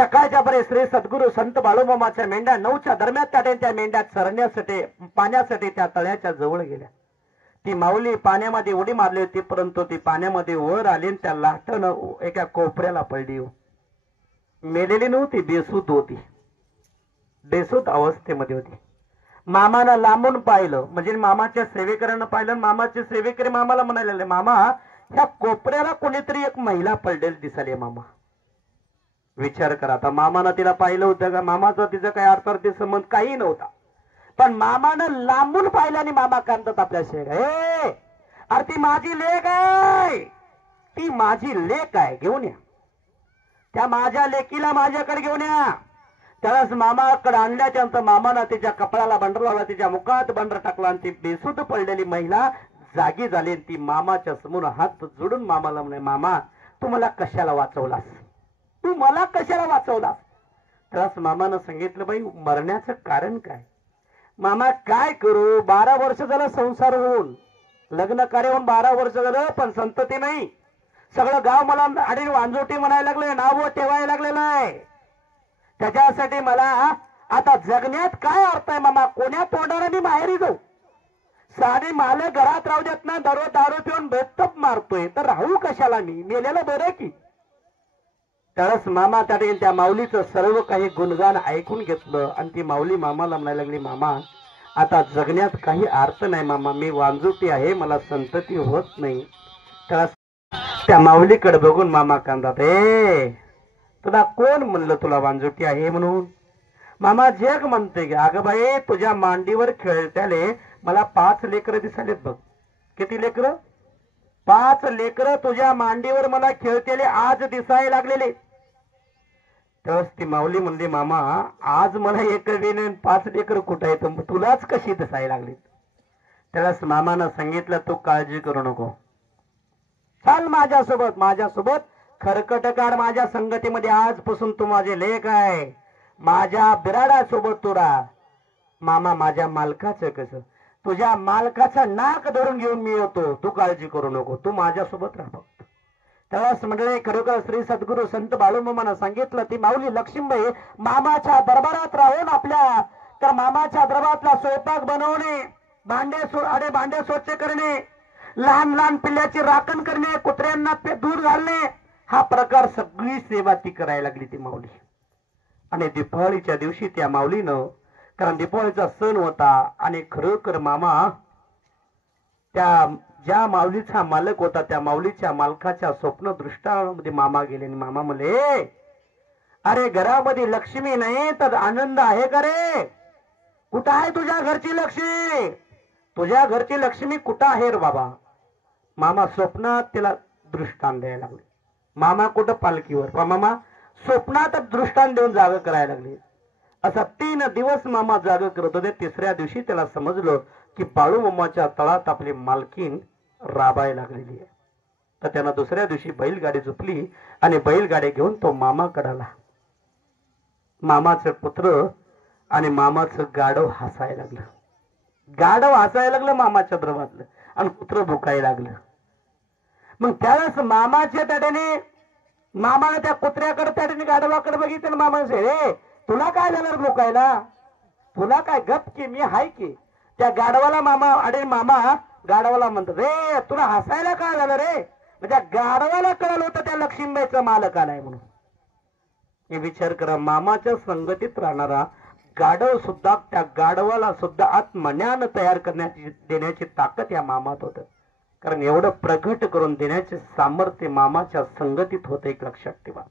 सकाळच्या बरे श्री सद्गुरू संत बाळूमामाच्या मेंढ्या 9च्या दरम्यान त्या मेंढ्या चरण्यासाठी पाण्यासाठी त्या तळ्याच्या जवळ गेल्या. ती माऊली पाण्यामध्ये उडी मारली होती, परंतु ती पाण्यामध्ये वर आली आणि त्या लाटानं एका कोपऱ्याला पडली. मेलेली नव्हती, बेसूत होती, बेसूत अवस्थेमध्ये होती. मामानं लांबून पाहिलं, म्हणजे मामाच्या सेवेकऱ्यानं पाहिलं. मामाचे सेवेकरी मामाला म्हणायला लागले, मामा ह्या कोपऱ्याला कोणीतरी एक महिला पडलेली दिसाली. मामा विचार करा, आता मामानं तिला पाहिलं होतं का? मामाचा तिचा काही अर्थार्थी संबंध काही नव्हता, पण मामानं लांबून पाहिलं आणि मामा कांदत आपल्या शेर, अरे ती माझी लेक आहे, ती माझी लेक आहे, घेऊन या त्या माझ्या लेकीला माझ्याकडे घेऊन या. त्यालाच मामाकडे आणल्याच्यानंतर मामानं तिच्या कपड्याला बंडर लावला, तिच्या मुखात बंडर टाकला आणि ती बेसूत पडलेली महिला जागी झाली. ती मामाच्या समोर हात जोडून मामाला म्हणे, मामा तू मला कशाला वाचवलास, तू मला कशाला वाचवलास? त्यालाच मामानं सांगितलं, बाई मरण्याचं कारण काय? मामा काय करू, 12 वर्ष झालं संसार होऊन, लग्न कार्य होऊन 12 वर्ष झालं, पण संतती नाही. सगळं गाव मला आडी वांजोटी म्हणायला लागले, नाव ठेवायला लागलेलं आहे. त्याच्यासाठी मला आता जगण्यात काय अर्थ आहे मामा? कोण्या तोंडाने मी माहेरी जाऊ? साधी माले घरात राहू देत ना, दररोज दारू पिऊन बेतप मारतोय, तर राहू कशाला मी? मेलेलं बरं की. त्यावेळेस मामा त्या माऊलीचं सर्व काही गुणगान ऐकून घेतलं आणि ती माऊली मामाला म्हणायला लागली, मामा आता जगण्यात काही अर्थ नाही मामा, मी वांजुटी आहे, मला संतती होत नाही. त्यावेळेस त्या माऊलीकडे बघून मामा कांदात, तुला कोण म्हणलं तुला वांजुटी आहे म्हणून? मामा जग म्हणते की, अगं बाई तुझ्या मांडीवर खेळत्याले मला 5 लेकरं दिसालेत बघ. किती लेकरं? 5 लेकरं तुझ्या मांडीवर मला खेळतेले आज दिसायला लागलेले. तेव्हा ती माऊली म्हणली, मामा आज मला एक विन 5 लेकरं कुठं आहेत, तुलाच कशी दिसायला लागली? त्यावेळेस मामानं सांगितलं, तू काळजी करू नको, चाल माझ्यासोबत, माझ्यासोबत खरकटकार माझ्या संगतीमध्ये, आजपासून तू माझे लेक आहे, माझ्या बिराडासोबत तू राहा. मामा माझ्या मालकाचं कसं? तुझ्या मालकाचं नाक धरून घेऊन मी येतो, तू काळजी करू नको, तू माझ्यासोबत राहा फक्त. त्यावेळेस मंडळी खरोखर श्री सद्गुरू संत बाळूमामानं सांगितलं, ती माऊली लक्ष्मीबाई मामाच्या दरबारात राहून आपल्या तर मामाच्या दरबारातला स्वयंपाक बनवणे, भांडे स्वच्छ करणे, लहान लहान पिल्ल्याची राखण करणे, कुत्र्यांना दूध घालणे, हा प्रकार सगळी सेवा ती करायला लागली ती माऊली. आणि दीपावलीच्या दिवशी त्या माऊलीनं, कारण दीपावलीचा सण होता आणि खरोखर मामा त्या ज्या माऊलीचा मालक होता त्या माऊलीच्या मालकाच्या स्वप्न दृष्टामध्ये मामा गेले आणि मामा म्हणले, अरे घरामध्ये लक्ष्मी नाही तर आनंद आहे का रे? कुठं आहे तुझ्या घरची लक्ष्मी? तुझ्या घरची लक्ष्मी कुठं आहे रे बाबा? मामा स्वप्नात त्याला दृष्टांत द्यायला लागले. मामा कुठं पालखीवर, पण मामा स्वप्नात दृष्टांत देऊन जाग करायला लागले. असा 3 दिवस मामा जाग करत होते. 3ऱ्या दिवशी त्याला समजलं की बाळूमामाच्या तळात आपली मालकीन राबायला लागलेली आहे. तर त्यानं 2ऱ्या दिवशी बैलगाडी झोपली आणि बैलगाडी घेऊन तो मामाकडे आला. मामाचं पुत्र आणि मामाचं गाढव हसायला लागलं. गाढव हसायला लागलं मामाच्या दरबारातलं आणि पुत्र भुकायला लागलं. मग त्यावेळेस मामाच्या त्याने मामाला त्या कुत्र्याकडे त्याने गाढवाकडे बघितलं. मामा रे तुला काय झालं भुकायला? तुला काय? गप की मी हाय की. त्या गाढवाला मामा अडे मामा गाढवाला म्हणतो, रे तुला हसायला काय झालं रे? म्हणजे गाढवाला कळलं होतं त्या लक्ष्मीबाईचा मालक आलाय म्हणून. हे विचार करा, मामाच्या संगतीत राहणारा गाढव सुद्धा त्या गाढवाला सुद्धा आत्मज्ञान तयार करण्याची देण्याची ताकद या मामात होत. कारण एवढं प्रगट करून देण्याचे सामर्थ्य मामाच्या संगतीत होत, एक लक्षात ठेवा.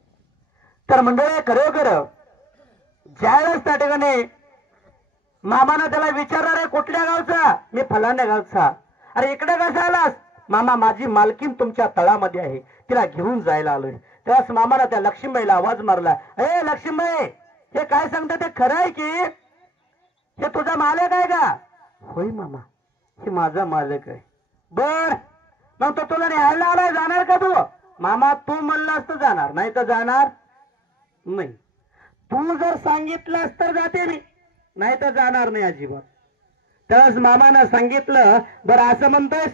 तर मंडळी खरोखर ज्यावेळेस त्या ठिकाणी मामानं त्याला विचारलं, रे कुठल्या गावचा? मी फलाण्या गावचा. अरे इकडे कसा आलास? मामा माझी मालकीन तुमच्या तळामध्ये आहे, तिला घेऊन जायला आलोय. त्यावेळेस मामाला त्या लक्ष्मीबाईला आवाज मारला, ए लक्ष्मीबाई हे काय सांगतं ते खरं आहे की? हे तुझा मालक आहे का? होय मामा हे माझा मालक आहे. बर मग तो तुला न्यायला आलाय, जाणार का तू? मामा तू म्हणलास तर जाणार, नाही तर जाणार नाही. तू जर सांगितलंस तर जाते मी, नाही तर जाणार नाही अजिबात. त्यावेळेस मामानं सांगितलं, बरं असं म्हणतोस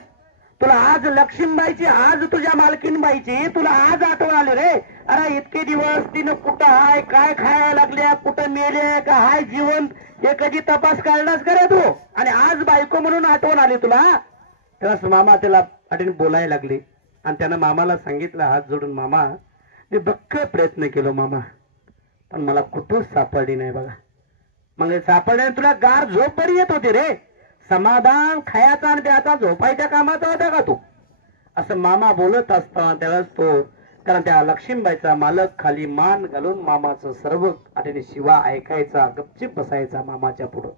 तुला आज लक्ष्मीबाईची, आज तुझ्या मालकीनबाईची तुला आज आठवण आली रे. अरे इतके दिवस तिनं कुठं हाय, काय खायला लागल्या, कुठं मेले का हाय जीवन, हे कधी तपास काढलास का रे तू? आणि आज बायको म्हणून आठवण आली तुला. तेव्हाच मामा त्याला आठवण बोलायला लागले आणि त्यानं मामाला सांगितलं हात जोडून, मामा मी बक्क प्रयत्न केलो मामा, पण मला कुठंच सापडली नाही बघा. मग सापडल्याने तुला गार झोप बरी येत होती रे. समाधान खायचा आणि प्याचा झोपायच्या कामाचा होता का तू? असं मामा बोलत असताना त्यावेळेस तो, कारण त्या लक्ष्मीबाईचा मालक खाली मान घालून मामाचं सर्व आणि शिवा ऐकायचा, गपचिप बसायचा मामाच्या पुढं.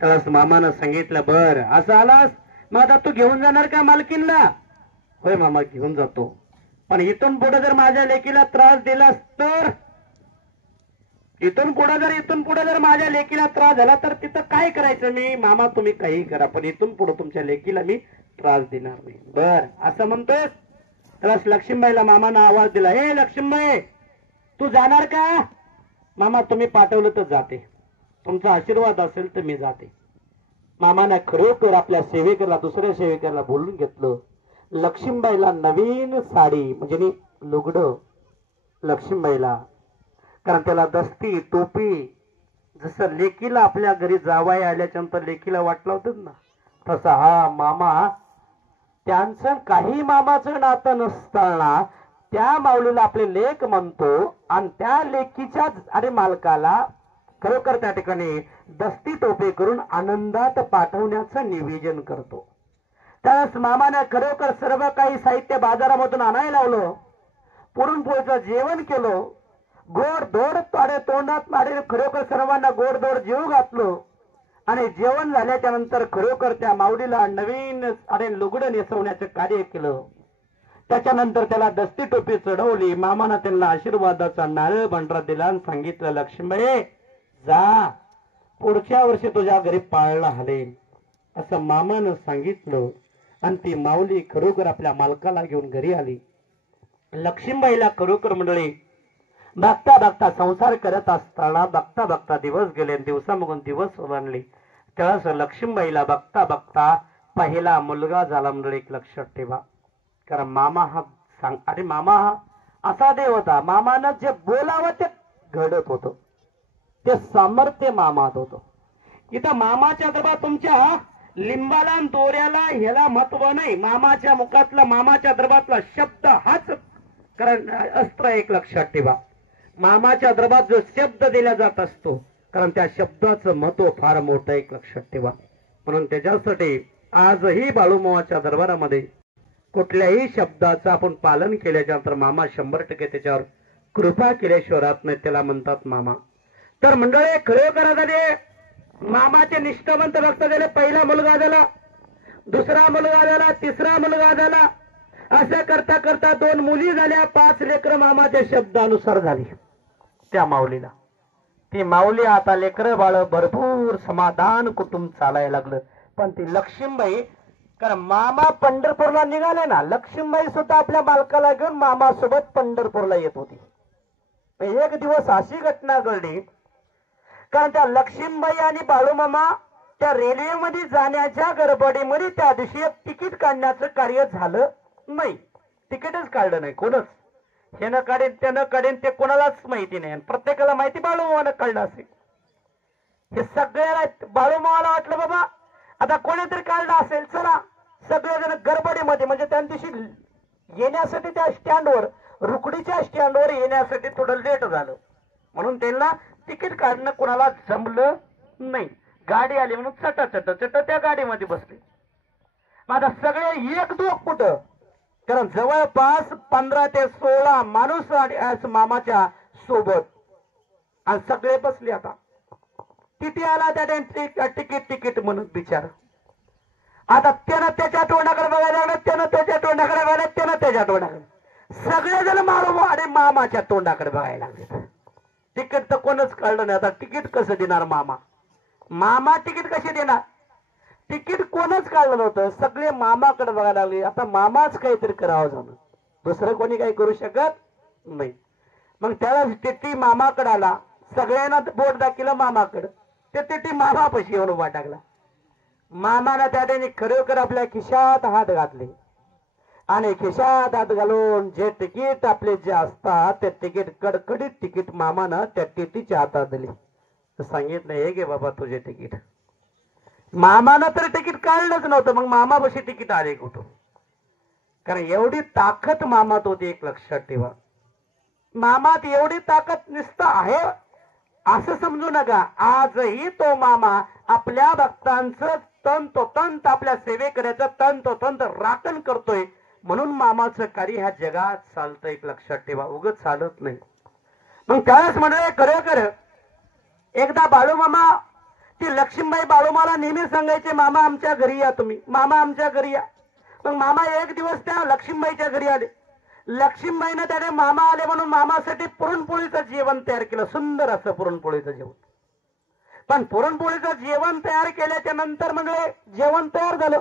त्यावेळेस मामानं सांगितलं, बर असं आलास, मग आता तू घेऊन जाणार का मालकीनला? होय मामा घेऊन जातो, पण इथून पुढे जर माझ्या लेकीला त्रास दिलास तर, इथून पुढे जर माझ्या लेकीला त्रास झाला तर तिथं काय करायचं मी? मामा तुम्ही काही करा, पण इथून पुढे तुमच्या लेकीला मी त्रास देणार नाही. बर असं म्हणतोय. त्याला लक्ष्मीबाईला मामानं आवाज दिला, हे लक्ष्मीबाई तू जाणार का? मामा तुम्ही पाठवलं तर जाते, तुमचा आशीर्वाद असेल तर मी जाते. मामाने खरोखर आपल्या सेवेकरला, दुसऱ्या सेवेकरला बोलून घेतलं. लक्ष्मीबाईला नवीन साडी म्हणजे लुगडं लक्ष्मीबाईला, कारण त्याला दस्ती टोपी, जसं लेकीला आपल्या घरी जावाई आल्याच्या नंतर लेकीला वाटलं होतं ना, तसं हा मामा, त्यांचं काही मामाचं नातं नसताना त्या माऊलीला आपले लेक म्हणतो आणि त्या लेकीच्या आणि मालकाला खरोखर त्या ठिकाणी दस्ती टोपी करून आनंदात पाठवण्याचं निवेदन करतो. त्यावेळेस मामाने खरोखर सर्व काही साहित्य बाजारामधून आणायला लावलं, पुरणपोळीचं जेवण केलं, गोड धोड ताडे तोंडात मारे, खरोखर सर्वांना गोड धोड जेव घातलं. आणि जेवण झाल्याच्या नंतर खरोखर त्या माऊलीला नवीन आणि लुगडं नेसवण्याचं कार्य केलं. त्याच्यानंतर त्याला दस्ती टोपी चढवली. मामानं त्यांना आशीर्वादाचा नारळ भंडारा दिला आणि सांगितलं, लक्ष्मीबाई जा, पुढच्या वर्षी तुझ्या घरी पाळला हलेल, असं मामानं सांगितलं. आणि ती माऊली खरोखर आपल्या मालकाला घेऊन घरी आली. लक्ष्मीबाईला खरोखर मंडळी बघता बघता संसार करत असताना बघता बघता दिवस गेले, दिवसामागून दिवस ओलांडले. त्यावेळेस लक्ष्मीबाईला बघता बघता पहिला मुलगा झाला. मंडळी एक लक्षात ठेवा, कारण मामा हा अरे मामा हा असा देव होता, मामानं जे बोलावं ते घडत होतं, ते सामर्थ्य मामात होतं. इथं मामाच्या दरबार तुमच्या लिंबाला आणि दोऱ्याला ह्याला महत्व नाही, मामाच्या मुखातला, मामाच्या दरबारातला शब्द हाच कारण अस्त्र. एक लक्षात ठेवा, मामाच्या दरबारात जो शब्द दिला जात असतो, कारण त्या शब्दाचं महत्व फार मोठं. एक लक्षात ठेवा. म्हणून त्याच्यासाठी आजही बाळूमामाच्या दरबारामध्ये कुठल्याही शब्दाचं आपण पालन केल्याच्या नंतर मामा 100% त्याच्यावर कृपा केल्याशिवाय राहत नाही, त्याला म्हणतात मामा. तर मंडळी खरोखर झाले मामाचे निष्ठावंत भक्त झाले. पहिला मुलगा झाला, दुसरा मुलगा झाला, तिसरा मुलगा झाला, असं करता करता 2 मुली झाल्या, 5 लेकरं मामाच्या शब्दानुसार झाली. त्या माऊलीला, ती माऊली आता लेकरं बाळ भरपूर समाधान कुटुंब चालायला लागलं. पण ती लक्ष्मीबाई, कारण मामा पंढरपूरला निघाले ना, लक्ष्मीबाई सुद्धा आपल्या बालकाला घेऊन मामा सोबत पंढरपूरला येत होती. एक दिवस अशी घटना घडली, कारण त्या लक्ष्मीबाई आणि बाळूमामा त्या रेल्वेमध्ये जाण्याच्या गडबडीमध्ये त्या दिवशी तिकीट काढण्याचं कार्य झालं नाही. तिकीटच काढलं नाही कोणच, हे काढेन त्यानं काढेन ते कोणालाच माहिती नाही. प्रत्येकाला माहिती बाळूमामानं काढलं असेल. हे सगळ्याला बाळूमामाला वाटलं बाबा आता कोणीतरी काढलं असेल, चला सगळेजण गडबडीमध्ये, म्हणजे त्या दिवशी येण्यासाठी त्या स्टँडवर, रुकडीच्या स्टँडवर येण्यासाठी थोडं लेट झालं, म्हणून त्यांना तिकीट काढणं कोणाला जमलं नाही. गाडी आली म्हणून चट त्या गाडीमध्ये बसले. आता सगळे एक दोघ कुठं, कारण जवळपास 15 ते 16 माणूस मामाच्या सोबत, आणि सगळे बसले. आता किती आला त्या तिकीट म्हणून बिचार. आता त्यानं त्याच्या तोंडाकडे बघायला लागलं, त्यानं त्याच्या तोंडाकडे बघायला, त्यानं त्याच्या तोंडाकडे, सगळेजण मारू आणि मामाच्या तोंडाकडे बघायला लागले. तिकीट तर कोणच काढलं नाही. आता तिकीट कसं देणार मामा? मामा तिकीट कशी देणार? तिकीट कोणच काढलं नव्हतं, सगळे मामाकडे बघायला लागले. आता मामाच काहीतरी करावं जाणं, दुसरं कोणी काही करू शकत नाही. मग त्याला टिटी मामाकडे आला, सगळ्यांना बोट दाखवलं मामाकडे, ते टिटी मामापाशी येऊन उभा टाकला. मामाला त्या त्याने खरोखर आपल्या खिशात हात घातले. आणि खिशात हात घालून जे तिकीट आपले जे असतात ते तिकीट कडकडीत तिकीट मामानं त्या टीटीच्या हातात दिली. सांगितलं हे घे बाबा तुझे तिकीट. मामानं तर तिकीट काढलंच नव्हतं, मग मामापाशी तिकीट आले कुठून? कारण एवढी ताकद मामात होती, एक लक्षात ठेवा. मामात एवढी ताकद नुसतं आहे असं समजू नका. आजही तो मामा आपल्या भक्तांचं तंतोतंत आपल्या सेवेकऱ्याचं तंतोतंत राखण करतोय. म्हणून मामाचं कार्य ह्या जगात चालतं, एक लक्षात ठेवा, उगत चालत नाही. मग त्यावेळेस म्हणजे खरोखर एकदा बाळूमामा, ती लक्ष्मीबाई बाळूमाला नेहमी सांगायचे, मामा आमच्या घरी या तुम्ही, मामा आमच्या घरी या. मग मामा एक दिवस त्या लक्ष्मीबाईच्या घरी आले. लक्ष्मीबाईनं त्याने मामा आले म्हणून मामासाठी पुरणपोळीचं जेवण तयार केलं, सुंदर असं पुरणपोळीचं जेवण. पण पुरणपोळीचं जेवण तयार केल्याच्या नंतर म्हणजे जेवण तयार झालं.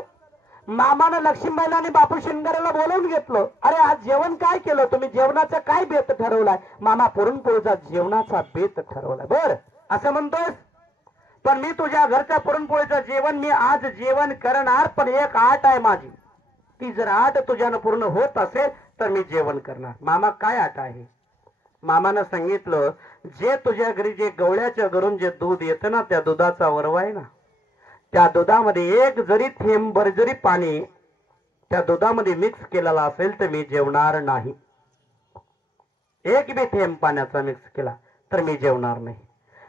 मामानं लक्ष्मीबाईला आणि बापू शिंगारेला बोलावून घेतलं. अरे आज जेवण काय केलं तुम्ही, जेवणाचा काय बेत ठरवलाय? मामा पुरणपोळीचा जेवणाचा बेत ठरवलाय. बर असं म्हणतोस, पण मी तुझ्या घरच्या पुरणपोळीचं जेवण मी आज जेवण करणार, पण एक आट आहे माझी. ती जर आट तुझ्यानं पूर्ण होत असेल तर मी जेवण करणार. मामा काय आट आहे? मामानं सांगितलं, जे तुझ्या घरी जे गवळ्याच्या घरून जे दूध येतं ना, त्या दुधाचा वरवा आहे ना, त्या दुधामध्ये एक जरी थेंबर जरी पाणी त्या दुधामध्ये मिक्स केलेला असेल तर मी जेवणार नाही. एक बी थेंब पाण्याचा मिक्स केला तर मी जेवणार नाही.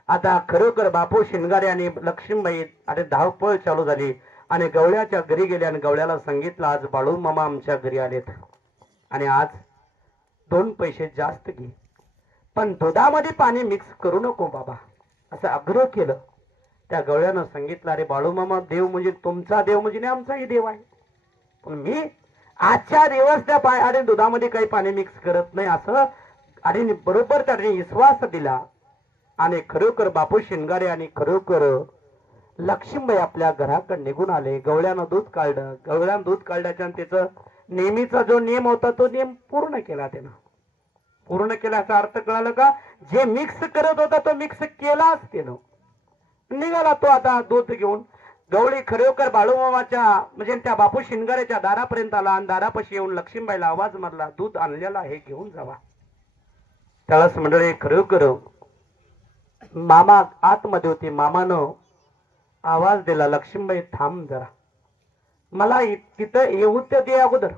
आता खरोखर बापू शिंगारे आणि लक्ष्मीबाई अरे धावपळ चालू झाली आणि गवळ्याच्या घरी गेले आणि गवळ्याला सांगितलं, आज बाळू मामा आमच्या घरी आलेत आणि आज 2 पैसे जास्त घे, पण दुधामध्ये पाणी मिक्स करू नको बाबा, असं आग्रह केलं. त्या गवळ्यानं सांगितलं, अरे बाळू मामा, देव म्हणजे तुमचा देव म्हणजे आमचाही देव आहे, पण मी आजच्या दिवस त्या आणि दुधामध्ये काही पाणी मिक्स करत नाही असं. आणि बरोबर त्याने विश्वास दिला आणि खरोखर बापू शिंगारे आणि खरोखर लक्ष्मीबाई आपल्या घराकडे निघून आले. गवळ्यानं दूध काढलं. गवळ्यानं दूध काढल्याच्या त्याचं नेहमीचा जो नियम होता तो नियम पूर्ण केला. त्यानं पूर्ण केल्याचा अर्थ कळालं का? जे मिक्स करत होता तो मिक्स केलाच त्यानं. निघाला तो आता दूध घेऊन. गवळी खरोखर बाळूमामाच्या म्हणजे त्या बापू शिंगारेच्या दारापर्यंत आला आणि दारापाशी येऊन लक्ष्मीबाईला आवाज मारला, दूध आणलेला आहे घेऊन जावा. त्यालाच मंडळी खरोखर मामा आतमध्ये होती. मामानं आवाज दिला, लक्ष्मीबाई थांब जरा, मला तिथं येऊ दे अगोदर.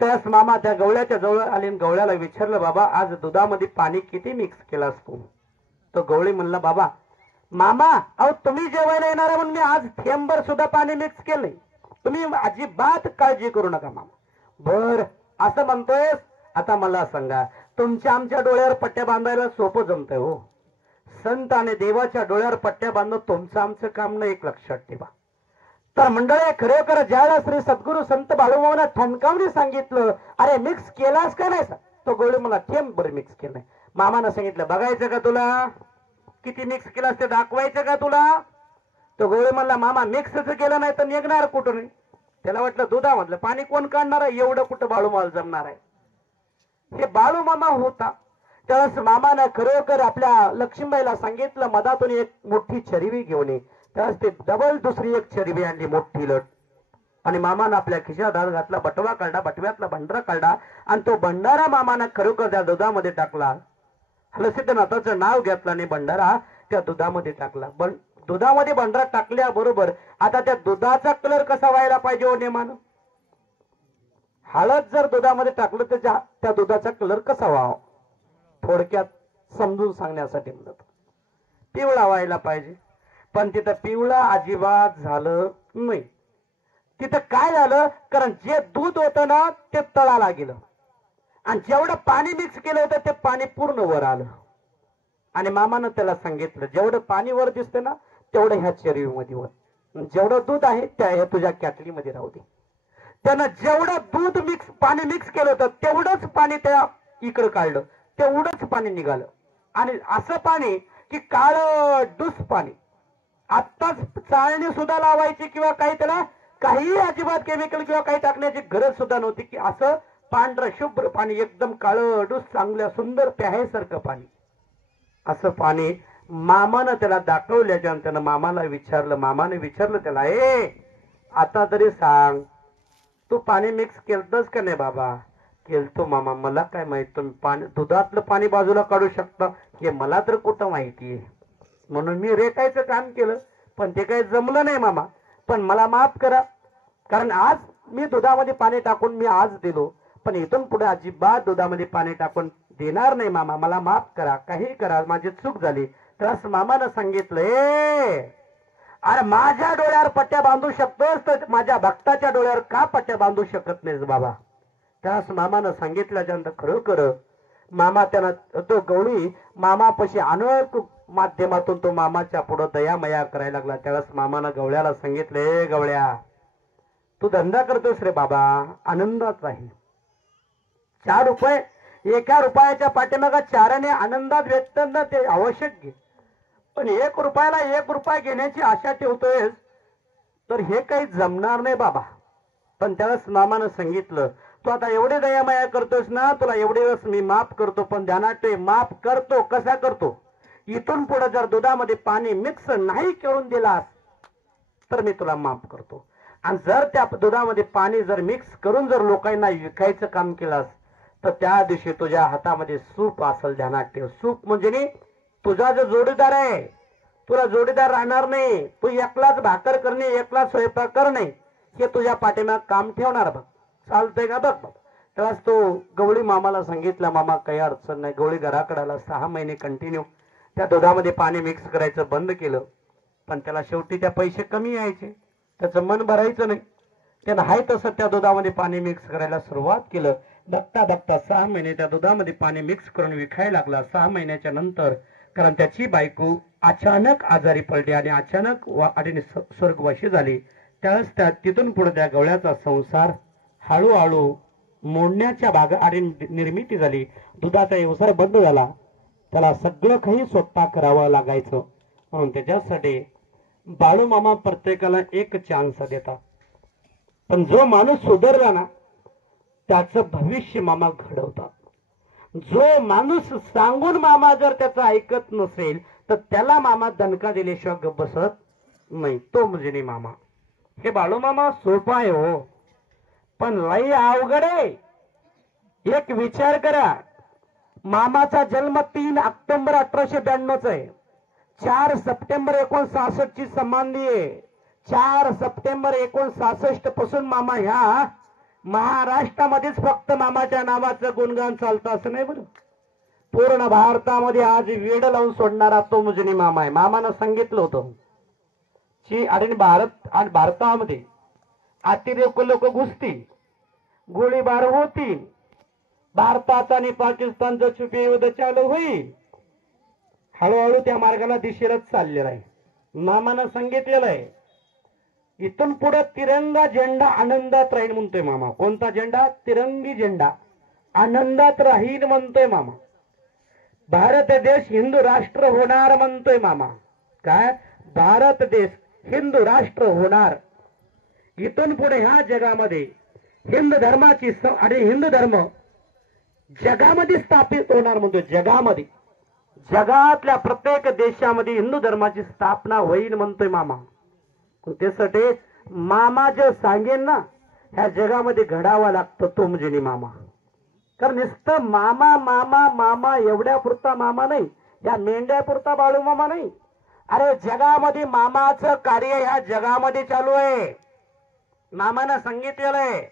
त्यास मामा त्या गवळ्याच्या जवळ आले आणि गवळ्याला विचारलं, बाबा आज दुधामध्ये पाणी किती मिक्स केलास तू? तो गवळी म्हणला, बाबा मामा अहो तुम्ही जेवायला येणार म्हणून मी आज थेंबर सुद्धा पाणी मिक्स केलंय, तुम्ही अजिबात काळजी करू नका मामा. बर असं म्हणतोय. आता मला सांगा, तुमच्या आमच्या डोळ्यावर पट्ट्या बांधायला सोपं जमतंय हो. संत आणि देवाच्या डोळ्यावर पट्ट्या बांधणं तुमचं आमचं काम नाही, एक लक्षात ठेवा. तर मंडळी खरोखर ज्याला श्री सद्गुरु संत बाळूमामांना ठणकावून सांगितलं, अरे मिक्स केलास का नाही? तो गोळी मला थेंबर मिक्स केलाय. मामानं सांगितलं, बघायचं का तुला किती मिक्स केलास ते दाखवायचं का तुला? तो गोळी म्हणला, मामा मिक्सच केलं नाही तर निघणार कुठून? त्याला वाटलं दुधामधलं पाणी कोण काढणार आहे, एवढं कुठं बाळूमाल जमणार आहे. हे बाळूमामा होता. त्यावेळेस मामानं खरोखर आपल्या लक्ष्मीबाईला सांगितलं, मधातून एक मोठी चरबी घेऊन ये. त्यावेळेस ते डबल दुसरी एक चरबी आणली, मोठी लट. आणि मामानं आपल्या खिशात हात घातला, बटवा काढला, बटव्यातला भंडारा काढला आणि तो भंडारा मामानं खरोखर त्या दुधामध्ये टाकला. हलसिद्धनाथाचं नाव घेतलं आणि भंडारा त्या दुधामध्ये टाकला. दुधामध्ये भंडारा टाकल्याबरोबर आता त्या दुधाचा कलर कसा व्हायला पाहिजे हो नेमानं? हळद जर दुधामध्ये टाकलं तर त्या दुधाचा कलर कसा व्हावा? थोडक्यात समजून सांगण्यासाठी म्हणत पिवळा व्हायला पाहिजे. पण तिथं पिवळा अजिबात झालं नाही. तिथं काय झालं? कारण जे दूध होतं ना ते तळाला गेलं आणि जेवढं पाणी मिक्स केलं होतं ते पाणी पूर्ण वर आलं. आणि मामानं त्याला सांगितलं, जेवढं पाणी वर दिसतं ना तेवढं ह्या चरबीमध्ये वर, जेवढं दूध आहे त्या ह्या तुझ्या कॅटलीमध्ये राहू दे. त्यानं जेवढं दूध पाणी मिक्स केलं होतं तेवढंच पाणी त्या इकडं काढलं, तेवढंच पाणी निघालं. आणि असं पाणी की काळ डुस पाणी. आत्ताच चाळणी सुद्धा लावायची किंवा काही त्याला काही अजिबात केमिकल किंवा काही टाकण्याची गरज सुद्धा नव्हती, की असं पांढरं शुभ्र पाणी एकदम काळं डुस चांगल्या सुंदर प्यायसारखं पाणी. असं पाणी मामानं त्याला दाखवल्याच्या त्यानं मामाला विचारलं. मामाने विचारलं त्याला, आता तरी सांग तू पाणी मिक्स केलतस का नाही बाबा? केलतो मामा. मला काय माहित, तुम्ही पाणी दुधातलं पाणी बाजूला काढू शकता हे मला तर कुठं माहितीये. म्हणून मी रेटायचं काम केलं, पण ते काही जमलं नाही मामा. पण मला माफ करा, कारण आज मी दुधामध्ये पाणी टाकून मी आज दिलो, पण इथून पुढे अजिबात दुधामध्ये पाणी टाकून देणार नाही मामा. मला माफ करा, काही करा, माझी चूक झाली. तर मामानं सांगितलंय, अरे माझ्या डोळ्यावर पट्ट्या बांधू शकतोस तर माझ्या भक्ताच्या डोळ्यावर का पट्ट्या बांधू शकत नाहीस बाबा? त्यास मामानं सांगितल्याच्यानंतर खरोखर मामा त्यांना तो गवळी मामापाशी अनेक माध्यमातून तो मामाच्या पुढे दयामया करायला लागला. त्यावेळेस मामानं गवळ्याला सांगितले, गवळ्या तू धंदा करतोस रे बाबा, आनंदात राहील. 4 रुपये, 1 रुपयाच्या पाठीमागा 4ने आनंदात व्यक्त ना ते आवश्यक घे, पण 1 रुपयाला 1 रुपया घेण्याची आशा ठेवतोय तर हे काही जमणार नाही बाबा. पण त्यावेळेस मामानं सांगितलं, तू आता एवढे दयामया करतोस ना, तुला एवढे वेळेस मी माफ करतो, पण ध्यानात ठेव, माफ करतो कसा करतो? इथून पुढे जर दुधामध्ये पाणी मिक्स नाही करून दिलास तर मी तुला माफ करतो. आणि जर त्या दुधामध्ये पाणी जर मिक्स करून जर लोकांना विकायचं काम केलास तर त्या दिवशी तुझ्या हातामध्ये सूप असेल. ध्यानात ठेव, सूप म्हणजे नाही, तुझा जो जोडीदार आहे, तुला जोडीदार राहणार नाही. तू एकलाच भाकर करणे, एकलाच स्वयंपाक करणे, हे तुझ्या पाठीमाग काम ठेवणार. बघ चालतंय का? बघ बघ. तेव्हाच तो गवळी मामाला सांगितलं, मामा काही अडचण नाही. गवळी घराकडाला 6 महिने कंटिन्यू त्या दुधामध्ये पाणी मिक्स करायचं बंद केलं, पण त्याला शेवटी त्या पैसे कमी यायचे, त्याचं मन भरायचं नाही. त्यानं हाय तसं त्या दुधामध्ये पाणी मिक्स करायला सुरुवात केलं. बघता बघता 6 महिने त्या दुधामध्ये पाणी मिक्स करून विकायला लागला. 6 महिन्याच्या नंतर, कारण त्याची बायको अचानक आजारी पडली आणि अचानक स्वर्गवासी झाली. त्यावेळेस त्या तिथून पुढे त्या गवळ्याचा संसार हळूहळू मोडण्याच्या भागाआडी निर्मिती झाली. दुधाचा व्यवसाय बंद झाला. त्याला सगळं काही स्वतः करावं लागायचं. म्हणून त्याच्यासाठी बाळूमामा प्रत्येकाला एक चान्स देतात, पण जो माणूस सुधारला ना त्याचं भविष्य मामा घडवतात. जो माणूस सांगून मामा जर त्याचं ऐकत नसेल तर त्याला मामा दणका दिल्याशिवाय गप्प बसत नाही. तो म्हणजे मामा. हे बाळूमामा सोपा आहे हो, पण लई अवघड आहे. एक विचार करा, मामाचा जन्म 3 ऑक्टोबर 1892 आहे. 4 सप्टेंबर 1966 ची समाधी आहे. 4 सप्टेंबर 1966 पासून मामा ह्या महाराष्ट्रामध्येच फक्त मामाच्या नावाचं गुणगान चालतं असं नाही बरं. पूर्ण भारतामध्ये आज वेड लावून सोडणारा तो मुजनी मामा आहे. मामानं सांगितलं होतं की आणि भारतामध्ये अतिरेक लोक घुसतील, गोळीबार होतील, भारताचा आणि पाकिस्तानचं छुपे युद्ध चालू होईल. हळूहळू त्या मार्गाला दिशेलाच चाललेला आहे. मामानं सांगितलेलं आहे, इथून पुढे तिरंगा झेंडा आनंदात राहील म्हणतोय मामा. कोणता झेंडा? तिरंगी झेंडा आनंदात राहील म्हणतोय मामा. भारत देश हिंदू राष्ट्र होणार म्हणतोय मामा. काय? भारत देश हिंदू राष्ट्र होणार. इथून पुढे ह्या जगामध्ये हिंदू धर्माची आणि हिंदू धर्म जगामध्ये स्थापित होणार म्हणतोय. जगामध्ये, जगातल्या प्रत्येक देशामध्ये हिंदू धर्माची स्थापना होईल म्हणतोय मामा. त्यासाठी मामा जे सांगेन ना ह्या जगामध्ये घडावा लागतं तो म्हणजे मामा. कारण नुसतं मामा मामा मामा एवढ्या पुरता मामा नाही, या मेंढ्या पुरता बाळू मामा नाही. अरे जगामध्ये मामाचं कार्य ह्या जगामध्ये चालू आहे. मामानं सांगितलेलं आहे,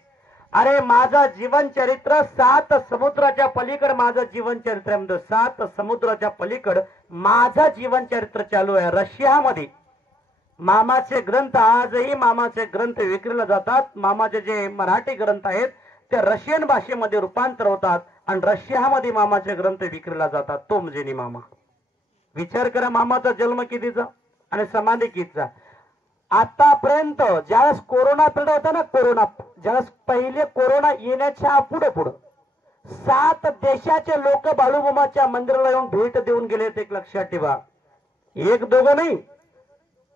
अरे माझं जीवन चरित्र 7 समुद्राच्या पलीकड माझं जीवन चरित्र आहे. 7 समुद्राच्या पलीकड माझं जीवन चरित्र चालू आहे. रशियामध्ये मामाचे ग्रंथ, आजही मामाचे ग्रंथ विक्रीला जातात. मामाचे जे मराठी ग्रंथ आहेत ते रशियन भाषेमध्ये रूपांतर होतात आणि रशियामध्ये मामाचे ग्रंथ विक्रीला जातात. तो म्हणजे मामा. विचार करा, मामाचा जन्म कितीचा आणि समाधी कितीचा. आतापर्यंत ज्यावेळेस कोरोना पिरियड होता ना, कोरोना ज्यावेळेस पहिले कोरोना येण्याच्या पुढे 7 देशाचे लोक बाळूमामाच्या मंदिराला येऊन भेट देऊन गेले. एक लक्षात ठेवा, 1-2 नाही,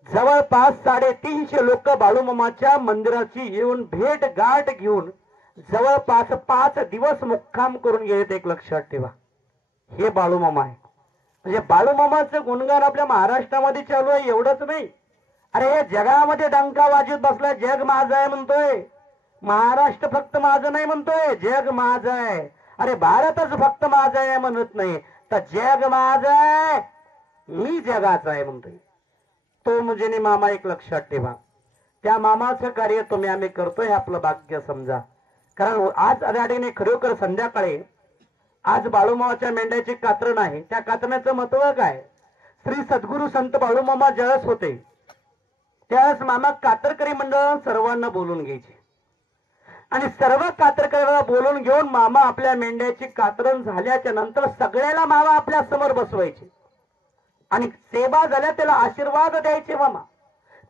जवळपास 350 लोक बाळूमामाच्या मंदिराची येऊन भेट गाठ घेऊन जवळपास 5 दिवस मुक्काम करून गेलेत. एक लक्षात ठेवा, हे बाळूमामा आहे. म्हणजे बाळूमामाचं गुणगान आपल्या महाराष्ट्रामध्ये चालू आहे एवढंच नाही, अरे हे जगामध्ये डंका वाजत बसला. जग माझं आहे म्हणतोय. महाराष्ट्र फक्त माझं नाही म्हणतोय, जग माझं आहे. अरे भारतच फक्त माझं आहे म्हणत नाही, तर जग माझं आहे, मी जगाचा आहे म्हणतोय. तो म्हणजे मामा एक लक्षात ठेवा. त्या मामाचं कार्य तुम्ही आम्ही करतोय हे आपलं भाग्य समजा. कारण आज अडाडीने खरोखर संध्याकाळी आज बाळूमामाच्या मेंढ्याची कात्रण आहे. त्या कात्रणाचं महत्व काय? श्री सद्गुरू संत बाळूमामा ज्यावेळेस होते त्यावेळेस मामा कातरकरी मंडळ सर्वांना बोलून घ्यायचे आणि सर्व कातरकऱ्याला बोलून घेऊन मामा आपल्या मेंढ्याची कातरण झाल्याच्या नंतर सगळ्याला मामा आपल्या समोर बसवायचे आणि सेवा झाल्या त्याला आशीर्वाद द्यायचे मामा.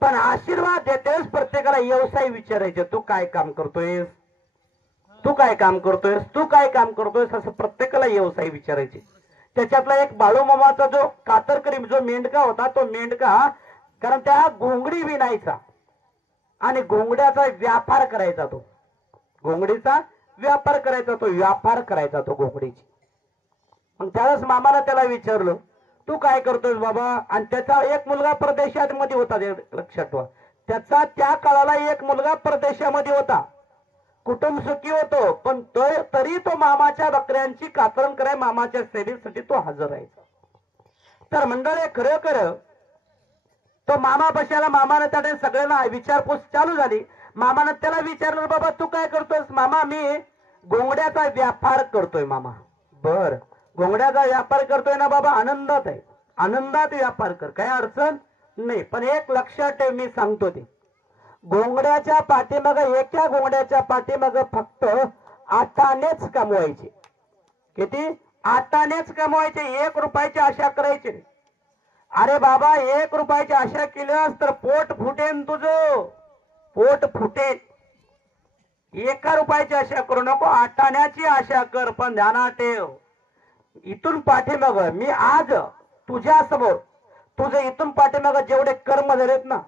पण आशीर्वाद देतेस प्रत्येकाला व्यवसाय विचारायचे, तू काय काम करतोयस, तू काय काम करतोयस, तू काय काम करतोयस, असं प्रत्येकाला व्यवसाय विचारायचे. त्याच्यातला एक बाळूमामाचा जो कातरकरी जो मेंढका होता तो मेंढका कारण त्या घोंगडी विणायचा आणि घोंगड्याचा व्यापार करायचा, तो घोंगडीचा व्यापार करायचा, तो व्यापार करायचा तो घोंगडीची. मग त्यावेळेस मामाला त्याला विचारलं तू काय करतोस बाबा. आणि त्याचा एक मुलगा परदेशात मध्ये होता, लक्षात ठेवा. त्याचा त्या काळाला एक मुलगा परदेशामध्ये होता, कुटुंब सुखी होतो, पण तरी तो मामाच्या बकऱ्यांची कातरण कराय मामाच्या सेवेसाठी तो हजर राहायचा. तर मंडळी खरोखर तो मामा बशाला मामाने त्याने सगळ्यांना विचारपूस चालू झाली. मामाने त्याला विचारलं बाबा तू काय करतोस. मामा मी घोंगड्याचा व्यापार करतोय. मामा बर घोंगड्याचा व्यापार करतोय ना बाबा, आनंदात आहे, आनंदात व्यापार कर, काही अडचण नाही. पण एक लक्षात ठेव, मी सांगतो ते घोंगड्याच्या पाठीमाग एका घोंगड्याच्या पाठीमाग फक्त आटानेच कमवायचे. किती? आटानेच कमवायचे, 1 रुपयाची आशा करायची नाही. अरे बाबा 1 रुपयाची आशा केल्यास तर पोट फुटेन, तुझं पोट फुटेल. 1 रुपयाची आशा करू नको, आटाण्याची आशा कर. पण ध्यानात ठेव, इथून पाठीमाग मी आज तुझ्या समोर तुझे इथून पाठीमाग जेवढे कर्म झालेत ना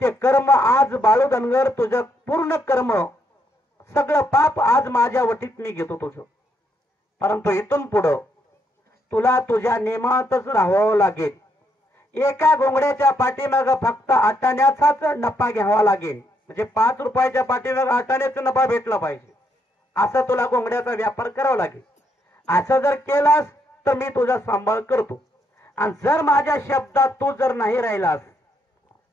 ते कर्म आज बाळू धनगर तुझं पूर्ण कर्म सगळं पाप आज माझ्या वटीत मी घेतो तुझं. परंतु इथून पुढं तुला तुझ्या नियमातच राहावं लागेल. एका घोंगड्याच्या पाठीमाग फक्त आटाण्याचाच नफा घ्यावा लागेल. म्हणजे 5 रुपयाच्या पाठीमाग आटाण्याचा नफा भेटला पाहिजे, असं तुला घोंगड्याचा व्यापार करावा लागेल. असं जर केलास तर मी तुझा सांभाळ करतो. आणि जर माझ्या शब्दात तू जर नाही राहिलास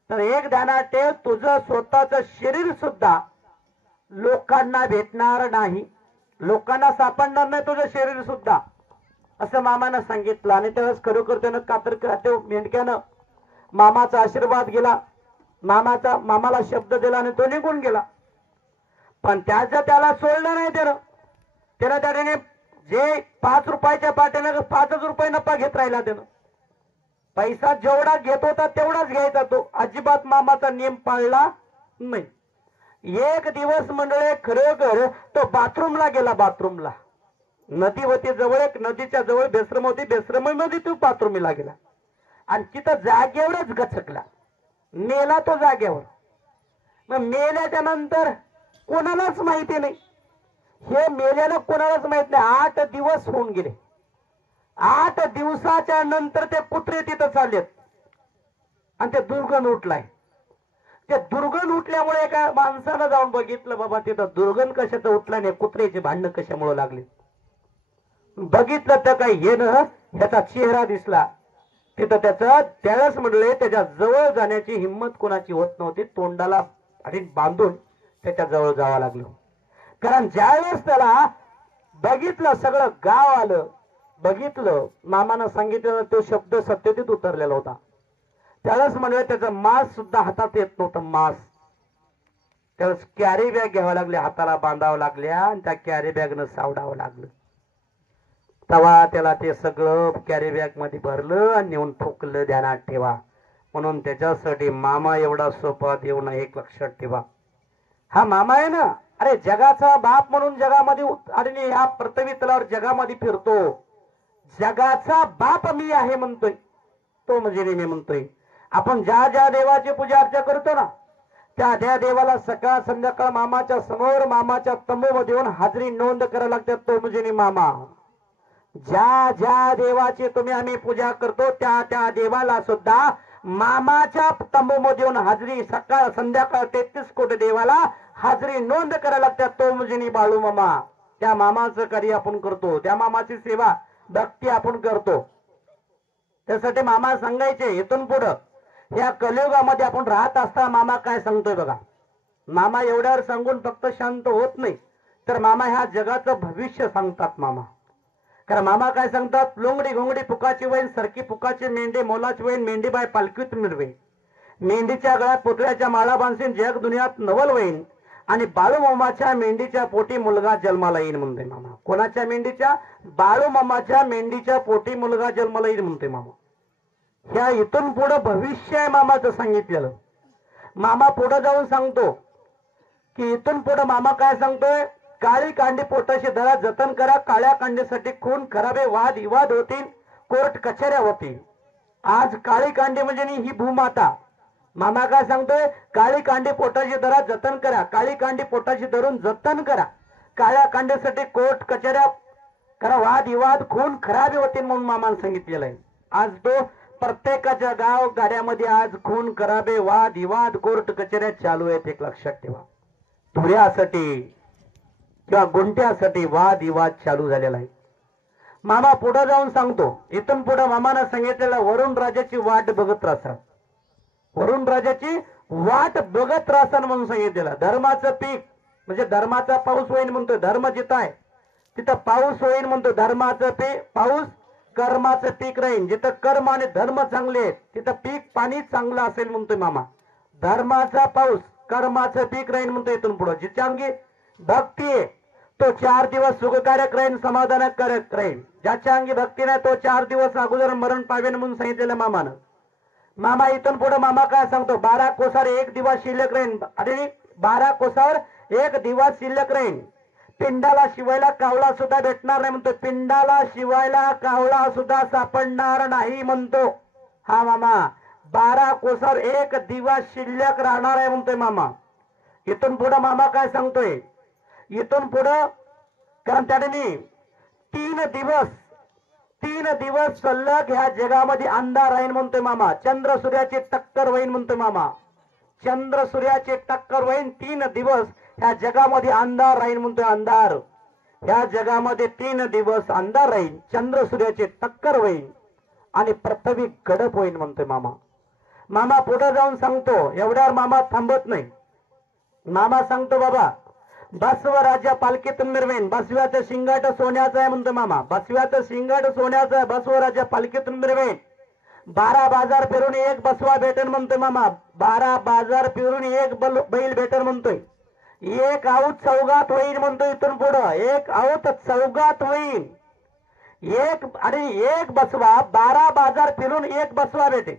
तर एक ध्यानात ठेव, तुझं स्वतःच शरीर सुद्धा लोकांना भेटणार नाही, लोकांना सापडणार नाही तुझं शरीर सुद्धा, असं मामानं सांगितलं. आणि त्यावेळेस खरोखर त्यानं कातर मेंढक्यानं मामाचा आशीर्वाद गेला, मामाला शब्द दिला आणि तो निघून गेला. पण त्याला सोडलं नाही. त्याने जे 5 रुपयाच्या पाठीमागे 5च रुपये नफा घेत राहिला. त्यानं पैसा जेवढा घेत होता तेवढाच घ्यायचा, तो अजिबात मामाचा नियम पाळला नाही. एक दिवस मंडळी खरोखर तो बाथरूमला गेला. बाथरूमला नदी होती जवळ, एक नदीच्या जवळ बेश्रम होती, बेश्रममध्ये तो बाथरूमला गेला आणि तिथं जागेवरच गचकला, मेला तो जागेवर. मग मेल्याच्या नंतर कोणालाच माहिती नाही, हे मेल्याला कोणालाच माहित नाही. 8 दिवस होऊन गेले. 8 दिवसाच्या नंतर ते कुत्रे तिथं चाललेत आणि ते दुर्गंध उठलाय. ते दुर्गंध उठल्यामुळे एका माणसानं जाऊन बघितलं, बाबा तिथं दुर्गंध कशाचं उठला नाही, कुत्र्याचे भांडण कशामुळे लागले. बघितलं तर काही हे न ह्याचा चेहरा दिसला तिथं. त्यावेळेस म्हणले त्याच्या जवळ जाण्याची हिंमत कोणाची होत नव्हती, तोंडाला आणि बांधून त्याच्या जवळ जावं लागलं. कारण ज्यावेळेस त्याला बघितलं, सगळं गाव आलं, बघितलं, मामानं सांगितलं तो शब्द सत्यतेत उतरलेला होता. त्यावेळेस म्हणलं त्याचं मांस सुद्धा हातात येत नव्हतं, मांस. त्यावेळेस कॅरी बॅग घ्यावं लागले, हाताला बांधावं लागल्या आणि त्या कॅरी बॅगनं सावडावं लागलं. तेव्हा त्याला ते सगळं कॅरी बॅग मध्ये भरलं आणि नेऊन ठोकलं. ध्यानात ठेवा. म्हणून त्याच्यासाठी मामा एवढा सोपा देऊ नये, एक लक्षात ठेवा. हा मामा आहे ना, अरे जगाचा बाप म्हणून जगामध्ये आणि या पृथ्वी तलावर जगामध्ये फिरतो. जगाचा बाप मी आहे म्हणतोय तो, म्हणजे मी म्हणतोय आपण ज्या ज्या देवाची पूजा अर्चा करतो ना त्या त्या देवाला सकाळ संध्याकाळ मामाच्या समोर मामाच्या तंबूमध्ये येऊन हाजरी नोंद करायला लागतात, तो म्हणजे मामा. ज्या ज्या देवाची तुम्ही आम्ही पूजा करतो त्या त्या देवाला सुद्धा मामाच्या तंबूमध्ये येऊन हाजरी सकाळ संध्याकाळ 33 कोटी देवाला हाजरी नोंद करायला लागतात. तो म्हणजे बाळू मामा. त्या मामाचं कार्य आपण करतो, त्या मामाची सेवा भक्ती आपण करतो. त्यासाठी मामा सांगायचे इथून पुढं या कलियुगामध्ये आपण राहत असता मामा काय सांगतोय बघा. मामा एवढ्यावर सांगून फक्त शांत होत नाही, तर मामा ह्या जगाचं भविष्य सांगतात मामा. कारण मामा काय सांगतात, लोंगडी घोंगडी फुकाची वैन सरकी फुकाची मेंढे मोलाची वैन मेंढीबाई पालखीत मिरवे, मेंढीच्या गळ्यात पुतळ्याच्या माळा बांधशील जग दुनियात नवल वैन, आणि बाळूमामाच्या मेंढीच्या पोटी मुलगा जन्माला येईल म्हणते मामा. कोणाच्या मेंढीच्या? बाळूमामाच्या मेंढीच्या पोटी मुलगा जन्माला येईल म्हणते मामा. ह्या इथून पुढे भविष्य आहे मामाचं सांगितलेलं. मामा पुढे जाऊन सांगतो की इथून पुढे मामा काय सांगतोय, काळी कांडी पोटाशी धरा जतन करा, काळ्या कांडीसाठी खून खराबे वाद विवाद होतील, कोर्ट कचेऱ्या होतील. आज काळी कांडी म्हणजे ही भूमाता. मामा काय सांगतोय, काळी कांडी पोटाशी धरा जतन करा, काळी कांडी पोटाशी धरून जतन करा, काळ्या कांडीसाठी कोर्ट कचेऱ्या करा, वाद विवाद खून खराबे होतील म्हणून मामाने सांगितलेलं आहे. आज तो प्रत्येकाच्या गाव गाड्यामध्ये आज खून खराबे वाद विवाद कोर्ट कचेऱ्या चालू आहेत. एक लक्षात ठेवा, धुऱ्यासाठी किंवा गुंट्यासाठी वाद विवाद चालू झालेला आहे. मामा पुढे जाऊन सांगतो, इथून पुढे मामानं सांगितलेलं वरुण राजाची वाट बघत राहा, वरुण राजाची वाट बघत राहा म्हणून सांगितलेलं. धर्माचं पीक म्हणजे धर्माचा पाऊस होईल म्हणतोय, धर्म जिथं आहे तिथं पाऊस होईल म्हणतो. धर्माचं पीक पाऊस कर्माचं पीक राहील. जिथं कर्म आणि धर्म चांगले आहेत तिथं पीक पाणी चांगलं असेल म्हणतोय मामा. धर्माचा पाऊस कर्माचं पीक राहील म्हणतो. इथून पुढे जिच्या अंगी भक्ती आहे तो 4 दिवस सुखकारक राहील, समाधानकारक राहील. ज्याच्या अंगी भक्ती नाही तो 4 दिवस अगोदर मरण पावेन म्हणून सांगितलेलं मामानं. मामा इथून पुढे मामा काय सांगतो, 12 कोसावर 1 दिवस शिल्लक राहील. आणि 12 कोसावर 1 दिवस शिल्लक राहील. पिंडाला शिवायला कावळा सुद्धा भेटणार नाही म्हणतो. पिंडाला शिवायला कावळा सुद्धा सापडणार नाही म्हणतो हा मामा. 12 कोसावर 1 दिवस शिल्लक राहणार आहे म्हणतोय मामा. इथून पुढे मामा काय सांगतोय, इथून पुढं कारण त्याने 3 दिवस सलग ह्या जगामध्ये अंधार राहील म्हणतोय मामा. चंद्र सूर्याची टक्कर होईल म्हणतोय मामा. चंद्र सूर्याची टक्कर होईल. 3 दिवस ह्या जगामध्ये अंधार राहील म्हणतोय. अंधार ह्या जगामध्ये 3 दिवस अंधार राहील, चंद्र सूर्याची टक्कर होईल आणि पृथ्वी गडप होईल म्हणतोय मामा. मामा पुढे जाऊन सांगतो, एवढ्यावर मामा थांबत नाही. मामा सांगतो, बाबा बसव राजा पालखीतून मिरवेन, बसव्याचं शिंगाट सोन्याचं आहे म्हणतो मामा. बसव्याचं शिंगाट सोन्याचं आहे, बसव राजा पालखीतून मिरवेन. 12 बाजार फिरून 1 बसवा भेटेन म्हणतोय मामा. 12 बाजार फिरून 1 बैल भेटेन म्हणतोय. 1 आऊत चौघात होईल म्हणतोय. इथून पुढं 1 आऊत चौघात होईल. 1 बसवा 12 बाजार फिरून 1 बसवा भेटेल.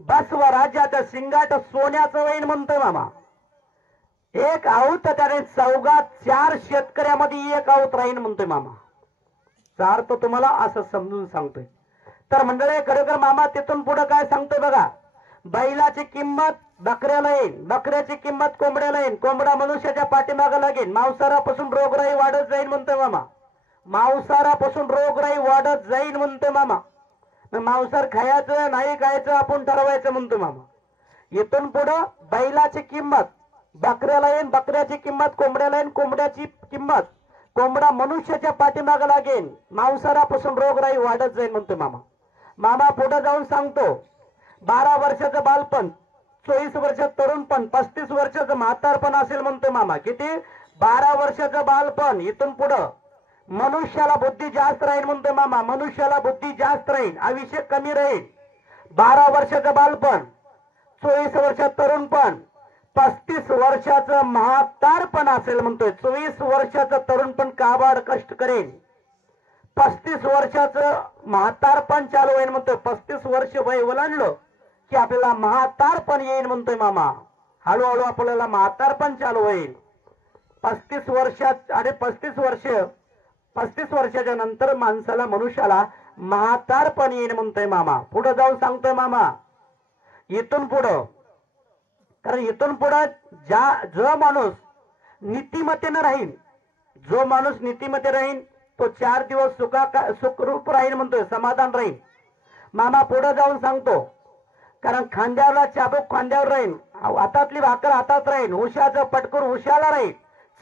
बसवा राजाचं शिंगाट सोन्याचं होईल म्हणतोय मामा. 1 आऊत त्याने चौघात 4 शेतकऱ्यामध्ये 1 आऊत राहील म्हणतोय मामा. चार तो तुम्हाला असं समजून सांगतोय. तर मंडळी खरोखर मामा तिथून पुढे काय सांगतोय बघा. बैलाची किंमत बकऱ्याला येईल, बकऱ्याची किंमत कोंबड्याला येईल, कोंबडा मनुष्याच्या पाठीमागे लागेल. मांसाहारापासून रोगराई वाढत जाईल म्हणतोय मामा. मांसाहारापासून रोगराई वाढत जाईल म्हणतोय मामा. मांसाहार खायचं नाही खायचं आपण ठरवायचं म्हणतोय मामा. इथून पुढे बैलाची किंमत बकऱ्याला येईल, बकऱ्याची किंमत कोंबड्याला येईल, कोंबड्याची किंमत कोंबडा मनुष्याच्या पाठीमागे लागेल. मांसाहारापासून रोगराई वाढत जाईल म्हणतोय मामा. मामा पुढे जाऊन सांगतो, 12 वर्षाचं बालपण, 24 वर्षाचं तरुणपण, 35 वर्षाचं म्हातारपण असेल म्हणतोय मामा. किती? 12 वर्षाचं बालपण. इथून पुढं मनुष्याला बुद्धी जास्त राहील म्हणतोय मामा. मनुष्याला बुद्धी जास्त राहील, आयुष्य कमी राहील. 12 वर्षाचं बालपण, 24 वर्षात तरुणपण, 35 वर्षाचं म्हातारपण असेल म्हणतोय. 24 वर्षाचं तरुणपण काबाड कष्ट करेल, 35 वर्षाचं म्हातारपण चालू होईल म्हणतोय. 35 वर्ष वय ओलांडलं की आपल्याला म्हातारपण येईल म्हणतोय मामा. हळूहळू आपल्याला म्हातारपण चालू होईल. 35 वर्षात आणि 35 वर्षाच्या नंतर माणसाला मनुष्याला म्हातारपण येईल म्हणतोय मामा. पुढे जाऊन सांगतोय मामा, इथून पुढं कारण इथून पुढे जो माणूस नीतिमतेनं राहील, जो माणूस नीतिमते राहील तो 4 दिवस सुखरूप राहील म्हणतोय, समाधान राहील. मामा पुढे जाऊन सांगतो, कारण खांद्यावरला चाबूक खांद्यावर राहील, हातातली भाकर हातात राहील, उशाचं पटकूर उशाला राहील,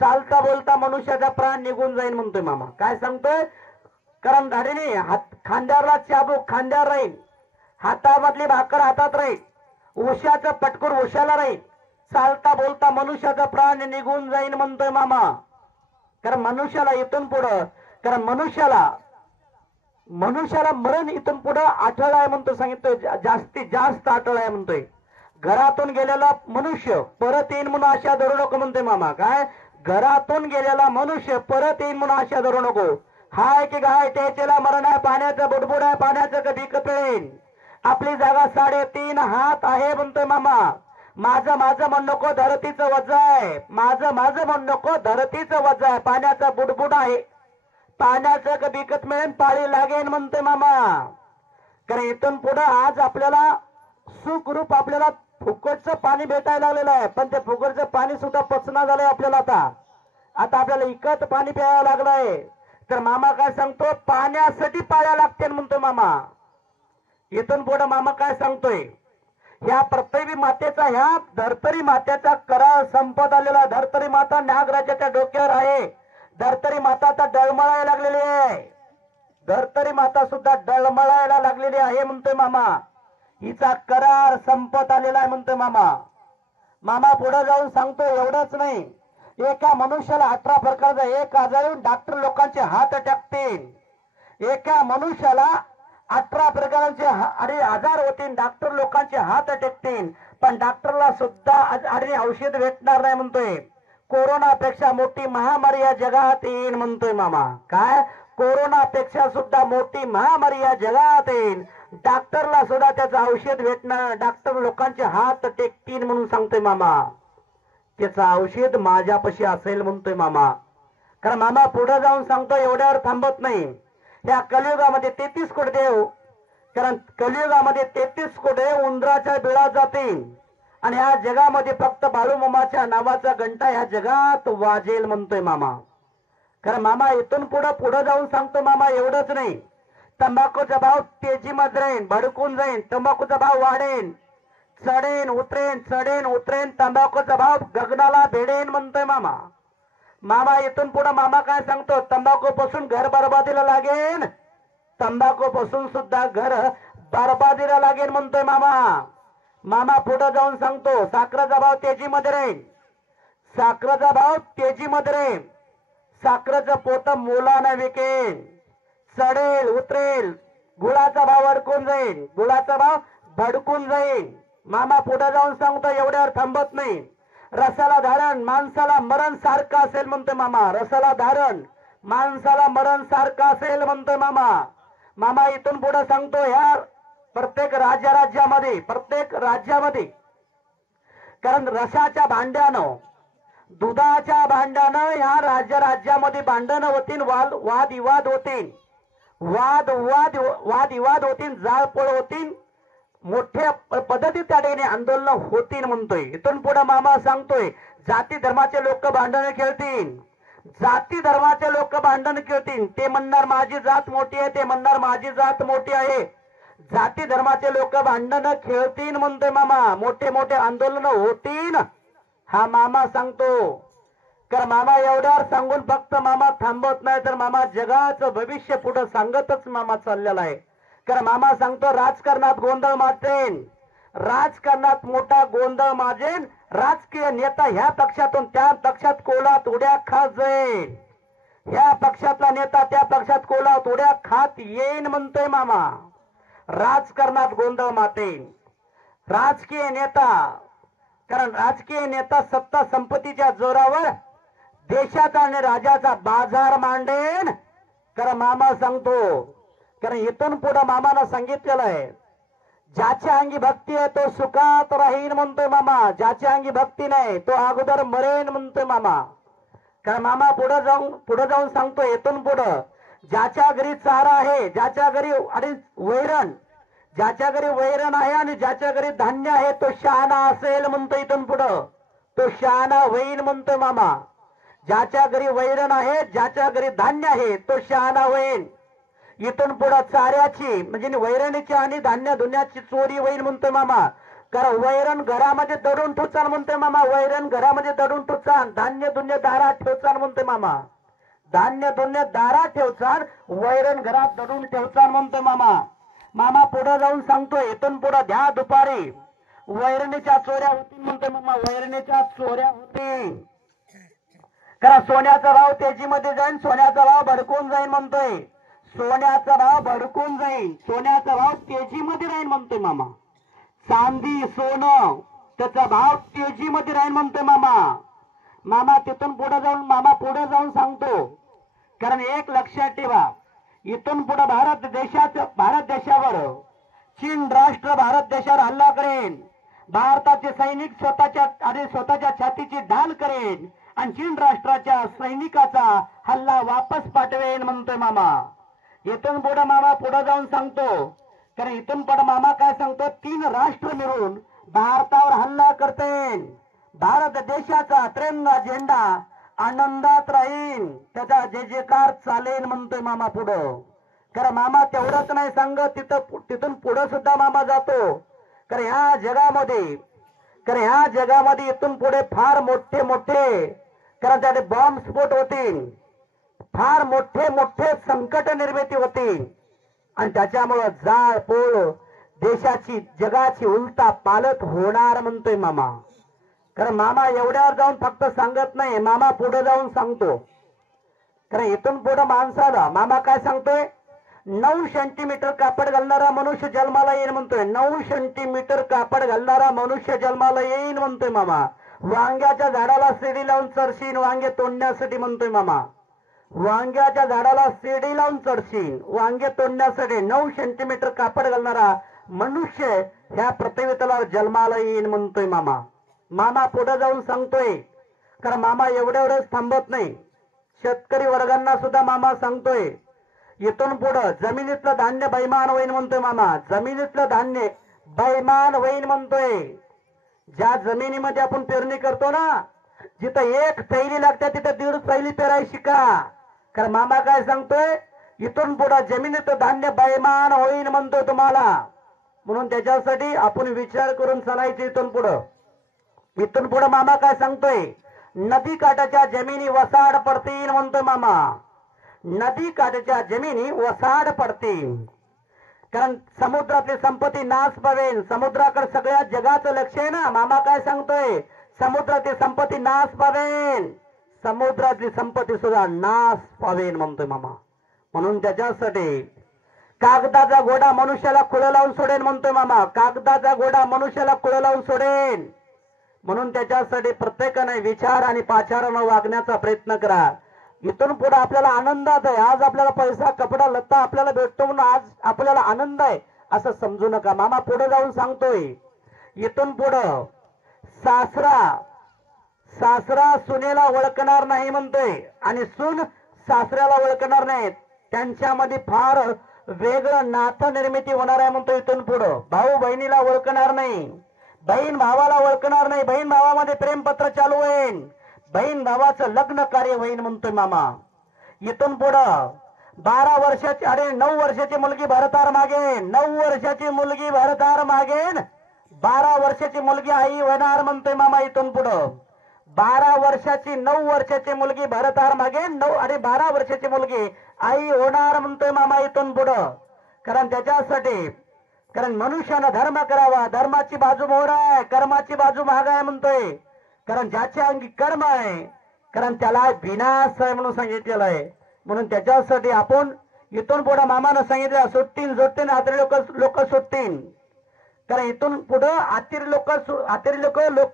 चालता बोलता मनुष्याचा प्राण निघून जाईल म्हणतोय मामा. काय सांगतोय? कारण धाडीने खांद्यावरला चाबूक खांद्यावर राहील, हातामधली भाकर हातात राहील, उशाचं पटकूर उशाला राहील, चालता बोलता मनुष्याचा प्राण निघून जाईल म्हणतोय मामा. कारण मनुष्याला इथून पुढं, कारण मनुष्याला मरण इथून पुढं अटळ आहे म्हणतो, सांगितलं जास्तीत जास्त अटळ आहे म्हणतोय. घरातून गेलेला मनुष्य परत येईन म्हणून आशा धरू नको म्हणतोय मामा. काय? घरातून गेलेला मनुष्य परत येईन म्हणून आशा धरू नको. हाय की गाय त्याचेला मरण आहे, पाण्याचं बुडबुड आहे, पाण्याचं कधी कपेन. आपली जागा 3.5 हात आहे म्हणतोय मामा. माझं म्हणू नको धरतीचं वज आहे, माझं म्हणू नको धरतीचं वज आहे, पाण्याचा बुडबुड आहे, पाण्याचं कधी विकत मिळेल, पाळी लागेल म्हणतोय मामा. कारण इथून पुढे आज आपल्याला सुखरूप आपल्याला फुकटचं पाणी भेटायला लागलेलं आहे, पण ते फुकटचं पाणी सुद्धा पचना झालंय आपल्याला. आता आपल्याला इकत पाणी प्यायला लागलंय. तर मामा काय सांगतो? पाण्यासाठी पाळ्या लागतील म्हणतोय मामा. इथून पुढे मामा काय सांगतोय? ह्या पृथ्वी मातेचा, ह्या धरतरी मातेचा करार संपत आलेला. धरतरी माता नागराजाच्या डोक्यावर आहे. धरतरी माता आता डळमळायला लागलेली आहे. धरतरी माता सुद्धा डळमळायला लागलेली आहे म्हणतोय मामा. हिचा करार संपत आलेला आहे म्हणतोय मामा. मामा पुढे जाऊन सांगतो एवढंच नाही, एका मनुष्याला 18 प्रकारचा एक आजार येऊन डॉक्टर लोकांचे हात टाकतील. एका मनुष्याला 18 प्रकारचे आजार होतील, डॉक्टर लोकांचे हात टेकतील, पण डॉक्टरला सुद्धा औषध भेटणार नाही म्हणतोय. कोरोनापेक्षा मोठी महामारी या जगात येईल म्हणतोय मामा. काय? कोरोनापेक्षा सुद्धा मोठी महामारी या जगात येईल, डॉक्टरला सुद्धा त्याचं औषध भेटणार, डॉक्टर लोकांचे हात टेकतील म्हणून सांगतोय मामा. त्याचं औषध माझ्यापाशी असेल म्हणतोय मामा. कारण मामा पुढे जाऊन सांगतो एवढ्यावर थांबत नाही. या कलियुगामध्ये 33 कोटी देव, कारण कलियुगामध्ये 33 कोटी उंदराच्या बिळात जातील आणि या जगामध्ये फक्त बाळूमामाच्या नावाचा घंटा या जगात वाजेल म्हणतोय मामा. कारण मामा इथून पुढे जाऊन सांगतो मामा एवढंच नाही, तंबाखूचा भाव तेजीमध्ये राहील, भडकून जाईल, तंबाखूचा भाव वाढेल, चढेन उतरेन, तंबाखूचा भाव गगनाला भिडेन म्हणतोय मामा. मामा इथून पुढे मामा काय सांगतो? तंबाखू पासून घर बरबादीला लागेल, तंबाखू पासून सुद्धा घर बरबादीला लागेल म्हणतोय मामा. मामा पुढे जाऊन सांगतो साखरेचा भाव तेजीमध्ये राहील, साखरेचा भाव तेजीमध्ये राहील, साखरेचं पोत मोलाने विकेल, चढेल उतरेल, गुळाचा भाव अडकून जाईल, गुळाचा भाव भडकून जाईल. मामा पुढे जाऊन सांगतो एवढ्यावर थांबत नाही, रसाला धारण माणसाला मरण सारखं असेल म्हणतोय मामा. रसाला धारण माणसाला मरण सारखं असेल म्हणतोय मामा. मामा इथून पुढे सांगतो ह्या प्रत्येक राज्यामध्ये कारण रसाच्या भांड्यानं, दुधाच्या भांड्यानं ह्या राज्यामध्ये भांडणं होतील, वादविवाद होतील, वादविवाद होतील, जाळपोळ होतील, मोठ्या पद्धतीत त्या ठिकाणी आंदोलन होतील म्हणतोय. इथून पुढे मामा सांगतोय जाती धर्माचे लोक भांडण खेळतील, जाती धर्माचे लोक भांडण खेळतील. ते म्हणणार माझी जात मोठी आहे, ते म्हणणार माझी जात मोठी आहे. जाती धर्माचे लोक भांडण खेळतील म्हणतोय मामा. मोठे मोठे आंदोलन होतील हा मामा सांगतो. कारण मामा एवढ्यावर सांगून फक्त मामा थांबत नाही, तर मामा जगाचं भविष्य पुढे सांगतच मामा चाललेला आहे. कारण मामा सांगतो राजकारणात गोंधळ माजेन, राजकारणात मोठा गोंधळ माजेन, राजकीय नेता ह्या पक्षातून त्या पक्षात कोलात उड्या खात जाईल, ह्या पक्षातला नेता त्या पक्षात कोलात उड्या खात येईन म्हणतोय मामा. राजकारणात गोंधळ मातेन, राजकीय नेता, कारण राजकीय नेता सत्ता संपत्तीच्या जोरावर देशाचा आणि राज्याचा बाजार मांडेन. कारण मामा सांगतो, कारण इथून पुढे मामानं सांगितलेलं आहे ज्याच्या अंगी भक्ती आहे तो सुखात राहील म्हणतोय मामा, ज्याच्या अंगी भक्ती नाही तो अगोदर मरेन म्हणतोय मामा. कारण मामा पुढे जाऊन सांगतोय इथून पुढे ज्याच्या घरी चारा आहे, ज्याच्या घरी ज्याच्या घरी वैरण आहे आणि ज्याच्या घरी धान्य आहे तो शहाणा असेल म्हणतोय. इथून पुढे तो शहाणा होईल म्हणतोय मामा. ज्याच्या घरी वैरण आहे, ज्याच्या घरी धान्य आहे तो शहाणा होईल. इथून पुढे चाऱ्याची म्हणजे वैरणीची आणि धान्य धुण्याची चोरी होईल म्हणतोय मामा. कारण वैरण घरामध्ये दडून ठेवचाल म्हणतोय मामा. वैरण घरामध्ये दडून ठेवचाल, धान्य धुन्य दारात ठेवचाल म्हणतोय मामा. धान्य धुन्य दारात ठेवचाल, वैरण घरात दडून ठेवचाल म्हणतोय मामा. मामा पुढे जाऊन सांगतोय इथून पुढे द्या दुपारी वैरणीच्या चोऱ्या होतील म्हणतोय मामा. वैरणीच्या चोऱ्या होतील. कारण सोन्याचा भाव तेजीमध्ये जाईल, सोन्याचा भाव भडकून जाईल म्हणतोय. सोन्याचा भाव भडकून जाईल, सोन्याचा भाव तेजीमध्ये राहील म्हणतोय मामा. चांदी सोनं त्याचा भाव तेजीमध्ये राहील म्हणतोय मामा. मामा तिथून पुढे जाऊन मामा पुढे जाऊन सांगतो. कारण एक लक्षात ठेवा, इथून पुढे भारत देशावर चीन राष्ट्र भारत देशावर हल्ला करेन. भारताचे सैनिक स्वतःच्या छातीची ढाल करेन आणि चीन राष्ट्राच्या सैनिकाचा हल्ला वापस पाठवेन म्हणतोय मामा. इथून पुढे मामा पुढे जाऊन सांगतो. कारण इथून पुढे मामा काय सांगतो, 3 राष्ट्र मिळून भारतावर हल्ला करतील. भारत देशाचा तिरंगा झेंडा आनंदात राहील, त्याचा जयकार चालेल म्हणतोय मामा पुढं. कारण मामा तेवढंच नाही सांगत, तिथून पुढे सुद्धा मामा जातो. कारण ह्या जगामध्ये इथून पुढे फार मोठे कारण त्याने बॉम्ब स्फोट होतील, फार मोठे संकट निर्मिती होतील आणि त्याच्यामुळं जाळपोळ देशाची जगाची उलटा पालट होणार म्हणतोय मामा. कारण मामा एवढ्यावर जाऊन फक्त सांगत नाही, मामा पुढे जाऊन सांगतो. कारण इथून पुढे माणसाला मामा काय सांगतोय, 9 सेंटीमीटर कापड घालणारा मनुष्य जन्माला येईल म्हणतोय. 9 सेंटीमीटर कापड घालणारा मनुष्य जन्माला येईल म्हणतोय मामा. वांग्याच्या झाडाला शिडी लावून चढशील वांगे तोडण्यासाठी म्हणतोय मामा. वांग्याच्या झाडाला शिडी लावून चढशील वांगे तोडण्यासाठी 9 सेंटीमीटर कापड घालणारा मनुष्य ह्या पृथ्वी तलावर जन्माला येईल म्हणतोय मामा. मामा पुढे जाऊन सांगतोय. कारण मामा एवढ्यावरच थांबत नाही, शेतकरी वर्गांना सुद्धा मामा सांगतोय, इथून पुढे जमिनीतलं धान्य बैमान होईल म्हणतोय मामा. जमिनीतलं धान्य बैमान होईल म्हणतोय. ज्या जमिनीमध्ये आपण पेरणी करतो ना, जिथं 1 थैली लागते तिथं 1.5 थैली पेरायची शिका. कारण मामा काय सांगतोय, इथून पुढे जमिनीत धान्य बैमान होईल म्हणतोय तुम्हाला. म्हणून त्याच्यासाठी आपण विचार करून चालायचं. इथून पुढे मामा काय सांगतोय, नदी काठाच्या जमिनी वसाड पडतील म्हणतोय मामा. नदी काठाच्या जमिनी वसाड पडतील. कारण समुद्रातली संपत्ती नाश पावेल. समुद्राकडे सगळ्या जगाचं लक्ष आहे ना. मामा काय सांगतोय, समुद्रातली संपत्ती नाश पावेल, समुद्रातली संपत्ती सुद्धा नाश पावेल म्हणतोय मामा. म्हणून त्याच्यासाठी कागदाचा घोडा मनुष्याला खुलं लावून सोडेल म्हणतोय मामा. कागदाचा घोडा मनुष्याला खुलं लावून सोडेल. म्हणून त्याच्यासाठी प्रत्येकाने विचार आणि पाचारानं वागण्याचा प्रयत्न करा. इथून पुढे आपल्याला आनंदात आहे. आज आपल्याला पैसा कपडा लत्ता आपल्याला भेटतो म्हणून आज आपल्याला आनंद आहे असं समजू नका. मामा पुढे जाऊन सांगतोय, इथून पुढं सासरा सुनेला ओळखणार नाही म्हणतोय आणि सून सासऱ्याला ओळखणार नाही. त्यांच्यामध्ये फार वेगळं नातं निर्मिती होणार आहे म्हणतोय. इथून पुढं भाऊ बहिणीला ओळखणार नाही, बहीण भावाला ओळखणार नाही. बहीण भावामध्ये प्रेमपत्र चालू होईल, बहीण भावाचं लग्न कार्य होईल म्हणतोय मामा. इथून पुढं 12 वर्षाची 9 वर्षाची मुलगी भरतार मागेन, 9 वर्षाची मुलगी भरतार मागेन, 12 वर्षाची मुलगी आई होणार म्हणतोय मामा. इथून पुढं 12 वर्षाची 9 वर्षाची मुलगी भरतार मागेन, 12 वर्षाची मुलगी आई होणार म्हणतोय मामा. इथून पुढं कारण त्याच्यासाठी कारण मनुष्यानं धर्म करावा, धर्माची बाजू मोहर आहे, कर्माची बाजू महाग आहे म्हणतोय. कारण ज्याच्या अंगी कर्म आहे कारण त्याला विनाश आहे म्हणून सांगितलेलं आहे. म्हणून त्याच्यासाठी आपण इथून पुढे मामानं सांगितलं सुट्टीन जोडतीन आतरी लोक सुटतील. कारण इथून पुढं आतिरी लोक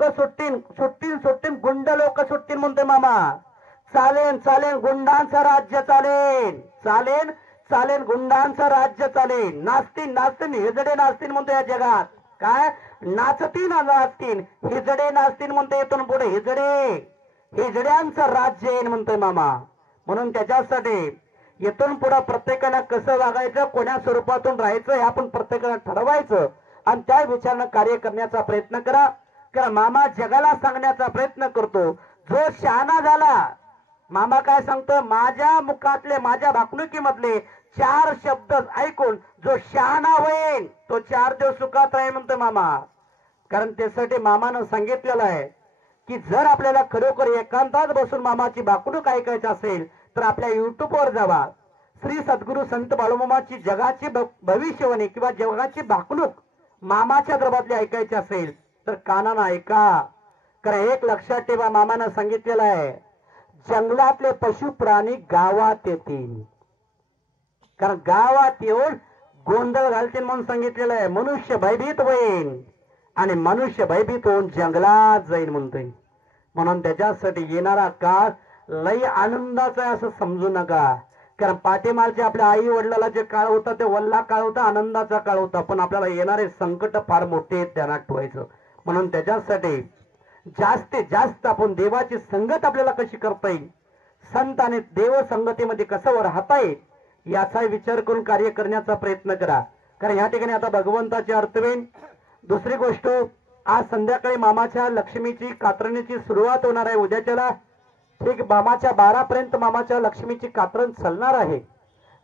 सुटतील गुंड लोक सुटतील म्हणतोय मामा. चालेल गुंडांचं राज्य चालेल गुंडांचं राज्य चालेल. नाचतील हिजडे नाचतील म्हणतो या जगात. काय नाचतील हिजडे नाचतील म्हणतो. इथून पुढे हिजड्यांचं राज्य येईल म्हणतोय मामा. म्हणून त्याच्यासाठी इथून पुढे प्रत्येकानं कसं वागायचं, कोण्या स्वरूपातून राहायचं हे आपण प्रत्येकानं ठरवायचं आणि त्या विचारानं कार्य करण्याचा प्रयत्न करा. कारण मामा जगाला सांगण्याचा प्रयत्न करतो. जो शहाणा झाला मामा काय सांगतो, माझ्या मुखातले माझ्या भाकणुकीमधले चार शब्द ऐकून जो शहाणा होईल तो 4 दिवस सुखात राहील म्हणतो मामा. कारण त्यासाठी मामानं सांगितलेलं आहे की जर आपल्याला खरोखर एकांतात बसून मामाची बाकडूक ऐकायची असेल तर आपल्या युट्यूबवर जावा. श्री सद्गुरू संत बाळूमामाची जगाची भविष्यवाणी किंवा जगाची बाकडूक मामाच्या दरबारातली ऐकायची असेल तर कानानं ऐका. कारण एक लक्षात ठेवा, मामानं सांगितलेलं आहे जंगलातले पशु प्राणी गावात येतील. कारण गावात येऊन गोंधळ घालतील म्हणून सांगितलेलं आहे. मनुष्य भयभीत होईल आणि मनुष्य भयभीत होऊन जंगलात जाईल म्हणतोय. म्हणून त्याच्यासाठी येणारा काळ लय आनंदाचा आहे असं समजू नका. कारण पाठीमागचे आपल्या आई वडिलाला जे काळ होता ते वल्ला काळ होता, आनंदाचा काळ होता. पण आपल्याला येणारे संकट फार मोठे ध्यानात ठेवायचं. म्हणून त्याच्यासाठी जास्तीत जास्त आपण देवाची संगत आपल्याला कशी करता येईल, संत आणि देव संगतीमध्ये कसं राहता येईल याचा विचार करून कार्य करण्याचा प्रयत्न करा. कारण या ठिकाणी आता भगवंताचे अर्थ होईल. दुसरी गोष्ट, आज संध्याकाळी मामाच्या लक्ष्मीची कात्रणीची सुरुवात होणार आहे. उद्याच्याला ठीक मामाच्या 12 पर्यंत मामाच्या लक्ष्मीची कात्रण चालणार आहे.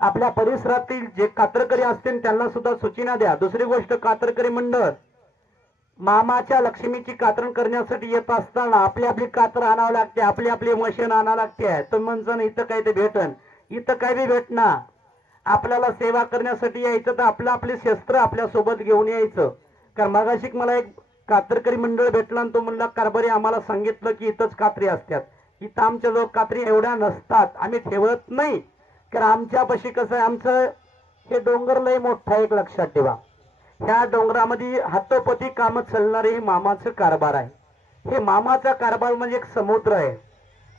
आपल्या परिसरातील जे कात्रकरी असतील त्यांना सुद्धा सूचना द्या. दुसरी गोष्ट, कात्रकरी मंडळ मामाच्या लक्ष्मीची कात्रण करण्यासाठी येत असताना आपली आपली कात्र आणावं लागते, आपली आपली मशीन आणावं लागते. तर म्हणजे इथं काय ते भेटन, इथं काय बी भेटणार. आपल्याला सेवा करण्यासाठी यायचं तर आपलं आपले शस्त्र आपल्या सोबत घेऊन यायचं. कारण मगाशी मला एक कात्रकरी मंडळ भेटला आणि तो म्हणला कारभारी आम्हाला सांगितलं की इथंच कात्री असतात. इथं आमच्या जवळ कात्री एवढ्या नसतात, आम्ही ठेवत नाही. कारण आमच्यापाशी कसं आहे, आमचं हे डोंगर लय मोठा एक लक्षात ठेवा. ह्या डोंगरामध्ये हातोपती काम चालणारे हे मामाचं कारभार आहे. हे मामाचा कारभार म्हणजे एक समुद्र आहे.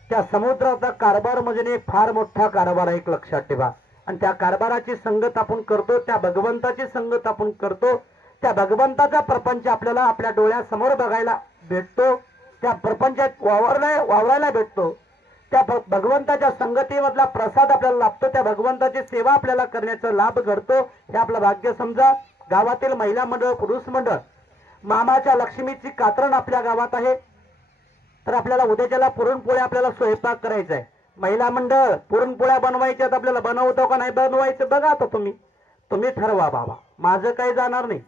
त्या समुद्राचा कारभार म्हणजे एक फार मोठा कारभार आहे एक लक्षात ठेवा. आणि त्या कारभाराची संगत आपण करतो, त्या भगवंताची संगत आपण करतो. त्या भगवंताचा प्रपंच आपल्याला आपल्या डोळ्यासमोर बघायला भेटतो, त्या प्रपंचात वावरायला भेटतो. त्या भगवंताच्या संगतीमधला प्रसाद आपल्याला लाभतो, त्या भगवंताची सेवा आपल्याला करण्याचा लाभ घडतो. हे आपलं भाग्य समजा. गावातील महिला मंडळ, पुरुष मंडळ मामाच्या लक्ष्मीची कात्रण आपल्या गावात आहे. तर आपल्याला उद्याच्याला पुरणपोळ्या आपल्याला स्वयंपाक करायचा आहे. महिला मंडळ पुरणपोळ्या बनवायच्यात, आपल्याला बनवतो का नाही बनवायचं बघा. आता तुम्ही ठरवा बाबा. माझं काही जाणार नाही,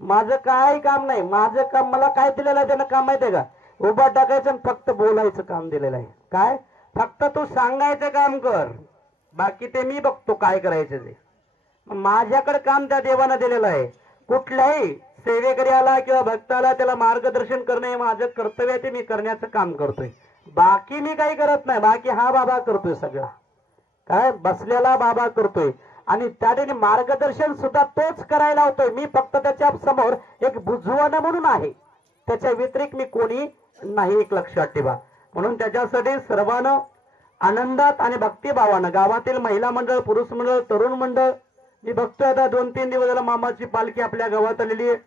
माझं काय काम नाही. माझं काम, मला काय दिलेलं आहे त्यानं काम माहितीये का, उभा टाकायचं आणि फक्त बोलायचं काम दिलेलं आहे. काय, फक्त तू सांगायचं काम कर, बाकी ते मी बघतो काय करायचं ते. माझ्याकडे काम त्या देवानं दिलेलं आहे. कुठल्याही सेवेकऱ्याला किंवा भक्ताला त्याला मार्गदर्शन करणे हे माझं कर्तव्य आहे, ते मी करण्याचं काम करतोय. बाकी मी काही करत नाही. बाकी हा बाबा करतोय सगळा. काय बसलेला बाबा करतोय आणि त्या ठिकाणी मार्गदर्शन सुद्धा तोच करायला होतोय. मी फक्त त्याच्या समोर एक बुजवण म्हणून आहे, त्याच्या व्यतिरिक्त मी कोणी नाही एक लक्षात ठेवा. म्हणून त्याच्यासाठी सर्वांना आनंदात आणि भक्तिभावानं गावातील महिला मंडळ, पुरुष मंडळ, तरुण मंडळ, मी बघतोय आता 2-3 दिवस झाला मामाची पालखी आपल्या गावात आलेली आहे.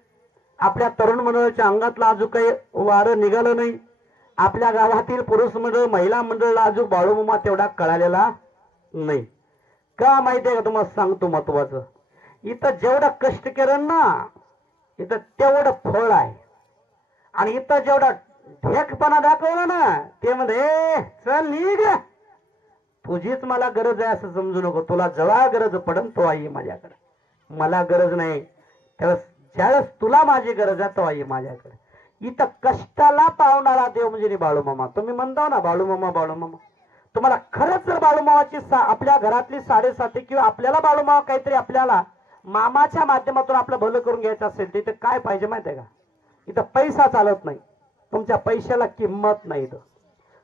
आपल्या तरुण मंडळाच्या अंगातला अजून काही वारं निघालं नाही. आपल्या गावातील पुरुष मंडळ, महिला मंडळला अजून बाळूमामा तेवढा कळालेला नाही. का माहितीये का, तुम्हाला सांगतो महत्वाचं. इथं जेवढं कष्ट केलं ना इथं तेवढं फळ आहे. आणि इथं जेवढा ढेकपणा दाखवला ना ते मध्ये चल निघ, तुझीच मला गरज आहे असं समजू नको. तुला जेव्हा गरज पडन तो आई माझ्याकडे, मला गरज नाही त्यावेळेस, ज्यावेळेस तुला माझी गरज आहे तो आई माझ्याकडे. इथं कष्टाला पावणारा देव म्हणजे बाळूमामा. तुम्ही म्हणता ना बाळूमामा बाळूमामा, तुम्हाला खरंच जर बाळूमामाची आपल्या घरातली 7.5 किंवा आपल्याला बाळूमामा काहीतरी आपल्याला मामाच्या माध्यमातून आपलं भलं करून घ्यायचं असेल तर इथं काय पाहिजे माहितीये का, इथं पैसा चालत नाही. तुमच्या पैशाला किंमत नाही, इथं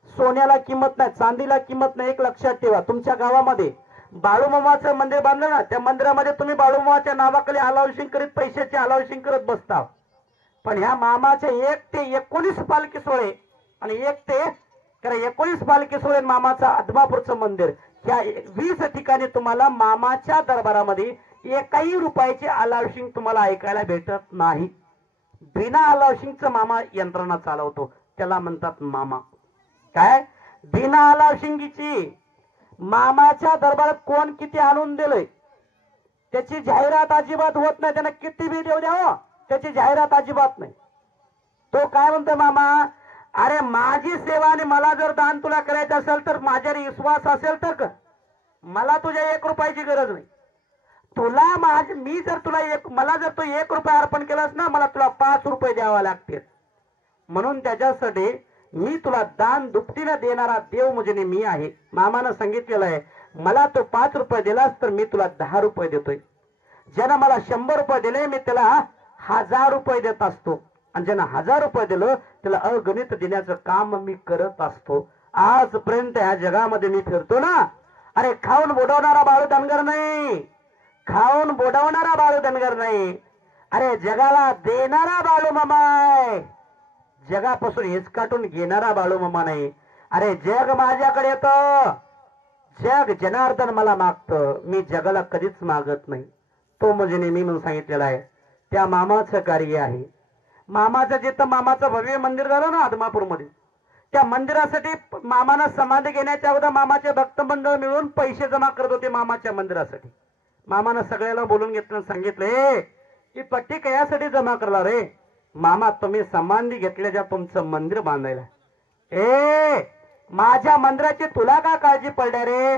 सोन्याला किंमत नाही, चांदीला किंमत नाही. एक लक्षात ठेवा, तुमच्या गावामध्ये बाळूमामाचं मंदिर बांधलं ना, त्या मंदिरामध्ये तुम्ही बाळूमामाच्या नावाखाली अलाउशिंग करीत, पैशाची अलाउशिंग करत बसता. पण ह्या मामाचे 1 ते 19 पालखी सोहळे आणि 1 ते 19 पालखी सोहळे मामाचं आदमापूरचं मंदिर, ह्या 20 ठिकाणी तुम्हाला मामाच्या दरबारामध्ये एकाही रुपयाची अलाउशिंग तुम्हाला ऐकायला भेटत नाही. बिना अलाउशिंगचं मामा यंत्रणा चालवतो, त्याला म्हणतात मामा. काय बिना अलाउशिंगीची मामाच्या दरबारात कोण किती आणून दिलंय त्याची जाहिरात अजिबात होत नाही. त्यांना किती बी देऊ द्यावं त्याची जाहिरात अजिबात नाही. तो काय म्हणतो मामा, अरे माझी सेवा आणि मला जर दान तुला करायचं असेल तर माझ्यावर विश्वास असेल तर कर, मला तुझ्या 1 रुपयाची गरज नाही. तुला मी जर तुला मला जर तू 1 रुपया अर्पण केलास ना, मला तुला 5 रुपये द्यावा लागतील. म्हणून त्याच्यासाठी मी तुला दान दुपटीला देणारा देव म्हणजे मी आहे. मामानं सांगितलेलं आहे, मला तो 5 रुपये दिलास तर मी तुला 10 रुपये देतोय. ज्यानं मला 100 रुपये दिले मी त्याला 1000 रुपये देत असतो. आणि ज्यानं 1000 रुपये दिलं त्याला अगणित देण्याचं काम मी करत असतो. आजपर्यंत या जगामध्ये मी फिरतो ना, अरे खाऊन बुडवणारा बाळू धनगर नाही, खाऊन बुडवणारा बाळू धनगर नाही, अरे जगाला देणारा बाळू मामा आहे. जगापासून हिसकाटून घेणारा बाळू मामा नाही. अरे जग माझ्याकडे येतं, जग जनार्दन मला मागतं, मी जगाला कधीच मागत नाही. तो म्हणजे नेहमी म्हणून सांगितलेला आहे. त्या मामाचं कार्य आहे. मामाचं जिथं मामाचं भव्य मंदिर झालं ना आदमापूरमध्ये, त्या मंदिरासाठी मामानं समाधी घेण्याच्या अगोदर मामाचे भक्त मंडळ मिळून पैसे जमा करत होते मामाच्या मंदिरासाठी. मामानं सगळ्याला बोलून घेतलं, सांगितलं की पट्टी कयासाठी जमा करला रे? मामा तुम्ही समाधी घेतल्याच्या तुमचं मंदिर बांधायला. माझ्या मंदिराची तुला काय काळजी पडल्या रे?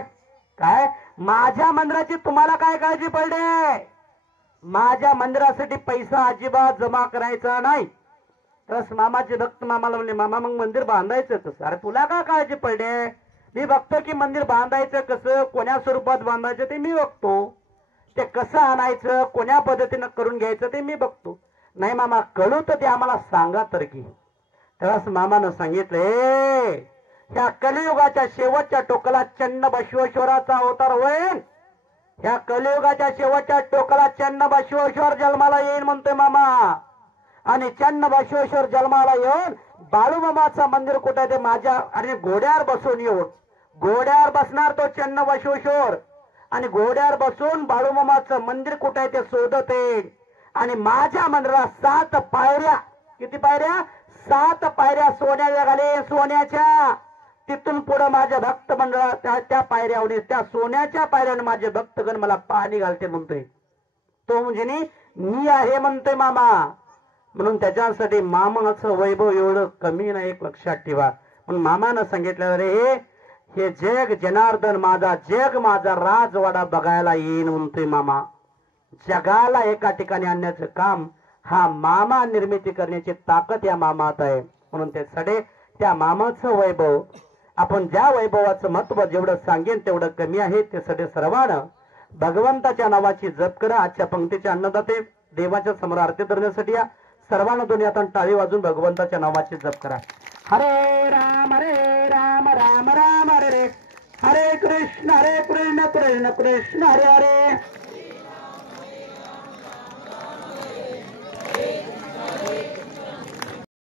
काय माझ्या मंदिराची तुम्हाला काय काळजी पडले? माझ्या मंदिरासाठी पैसा अजिबात जमा करायचा नाही. तस मामाचे भक्त मामाला म्हणले, मामा मग मंदिर बांधायचं कसं? अरे तुला काय काळजी पडले? मी बघतो की मंदिर बांधायचं कसं, कोण्या स्वरूपात बांधायचं ते मी बघतो. ते कसं आणायचं, कोण्या पद्धतीनं करून घ्यायचं ते मी बघतो. नाही मामा कळू तर ते आम्हाला सांगा तर की. तेव्हाच मामानं सांगितले, ह्या कलियुगाच्या शेवटच्या टोकाला चन्न बसवेश्वराचा अवतार होईल. ह्या कलियुगाच्या शेवटच्या टोकाला चन्न बसवेश्वर जन्माला येईल म्हणतोय मामा. आणि चन्न बसवेश्वर जन्माला येऊन बाळू मामाचं मंदिर कुठे ते माझ्या आणि घोड्यावर बसून येऊन, घोड्यावर बसणार तो चन्न बसवेश्वर आणि घोड्यावर बसून बाळू मामाचं मंदिर कुठे आहे ते शोधत येईल. आणि माझ्या मंदिराला 7 पायऱ्या, किती पायऱ्या? 7 पायऱ्या सोन्याच्या घाले, सोन्याच्या. तिथून पुढे माझ्या भक्त मंडळा त्या पायऱ्यावर, त्या सोन्याच्या पायऱ्याने माझे भक्तगण मला पाणी घालते म्हणतोय. तो म्हणजे मी आहे म्हणतोय मामा. म्हणून त्याच्यासाठी मामाचं वैभव एवढं कमी नाही, एक लक्षात ठेवा. म्हणून मामानं सांगितलं, रे हे जग जनार्दन माझा, जग माझा राजवाडा बघायला येईन म्हणतोय मामा. जगाला एका ठिकाणी आणण्याचं काम हा मामा निर्मिती करण्याची ताकद या मामात आहे. म्हणून त्यासाठी त्या मामाचं वैभव, आपण ज्या वैभवाचं महत्व जेवढं सांगेन तेवढं कमी आहे. त्यासाठी सर्वांना भगवंताच्या नावाची जप करा. आजच्या पंक्तीचे अन्नदाते देवाच्या समोर आरती धरण्यासाठी या सर्वांना दोन्ही हातांनी टाळी वाजून भगवंताच्या नावाची जप करा. हरे राम राम राम हरे हरे, हरे कृष्ण कृष्ण कृष्ण हरे हरे.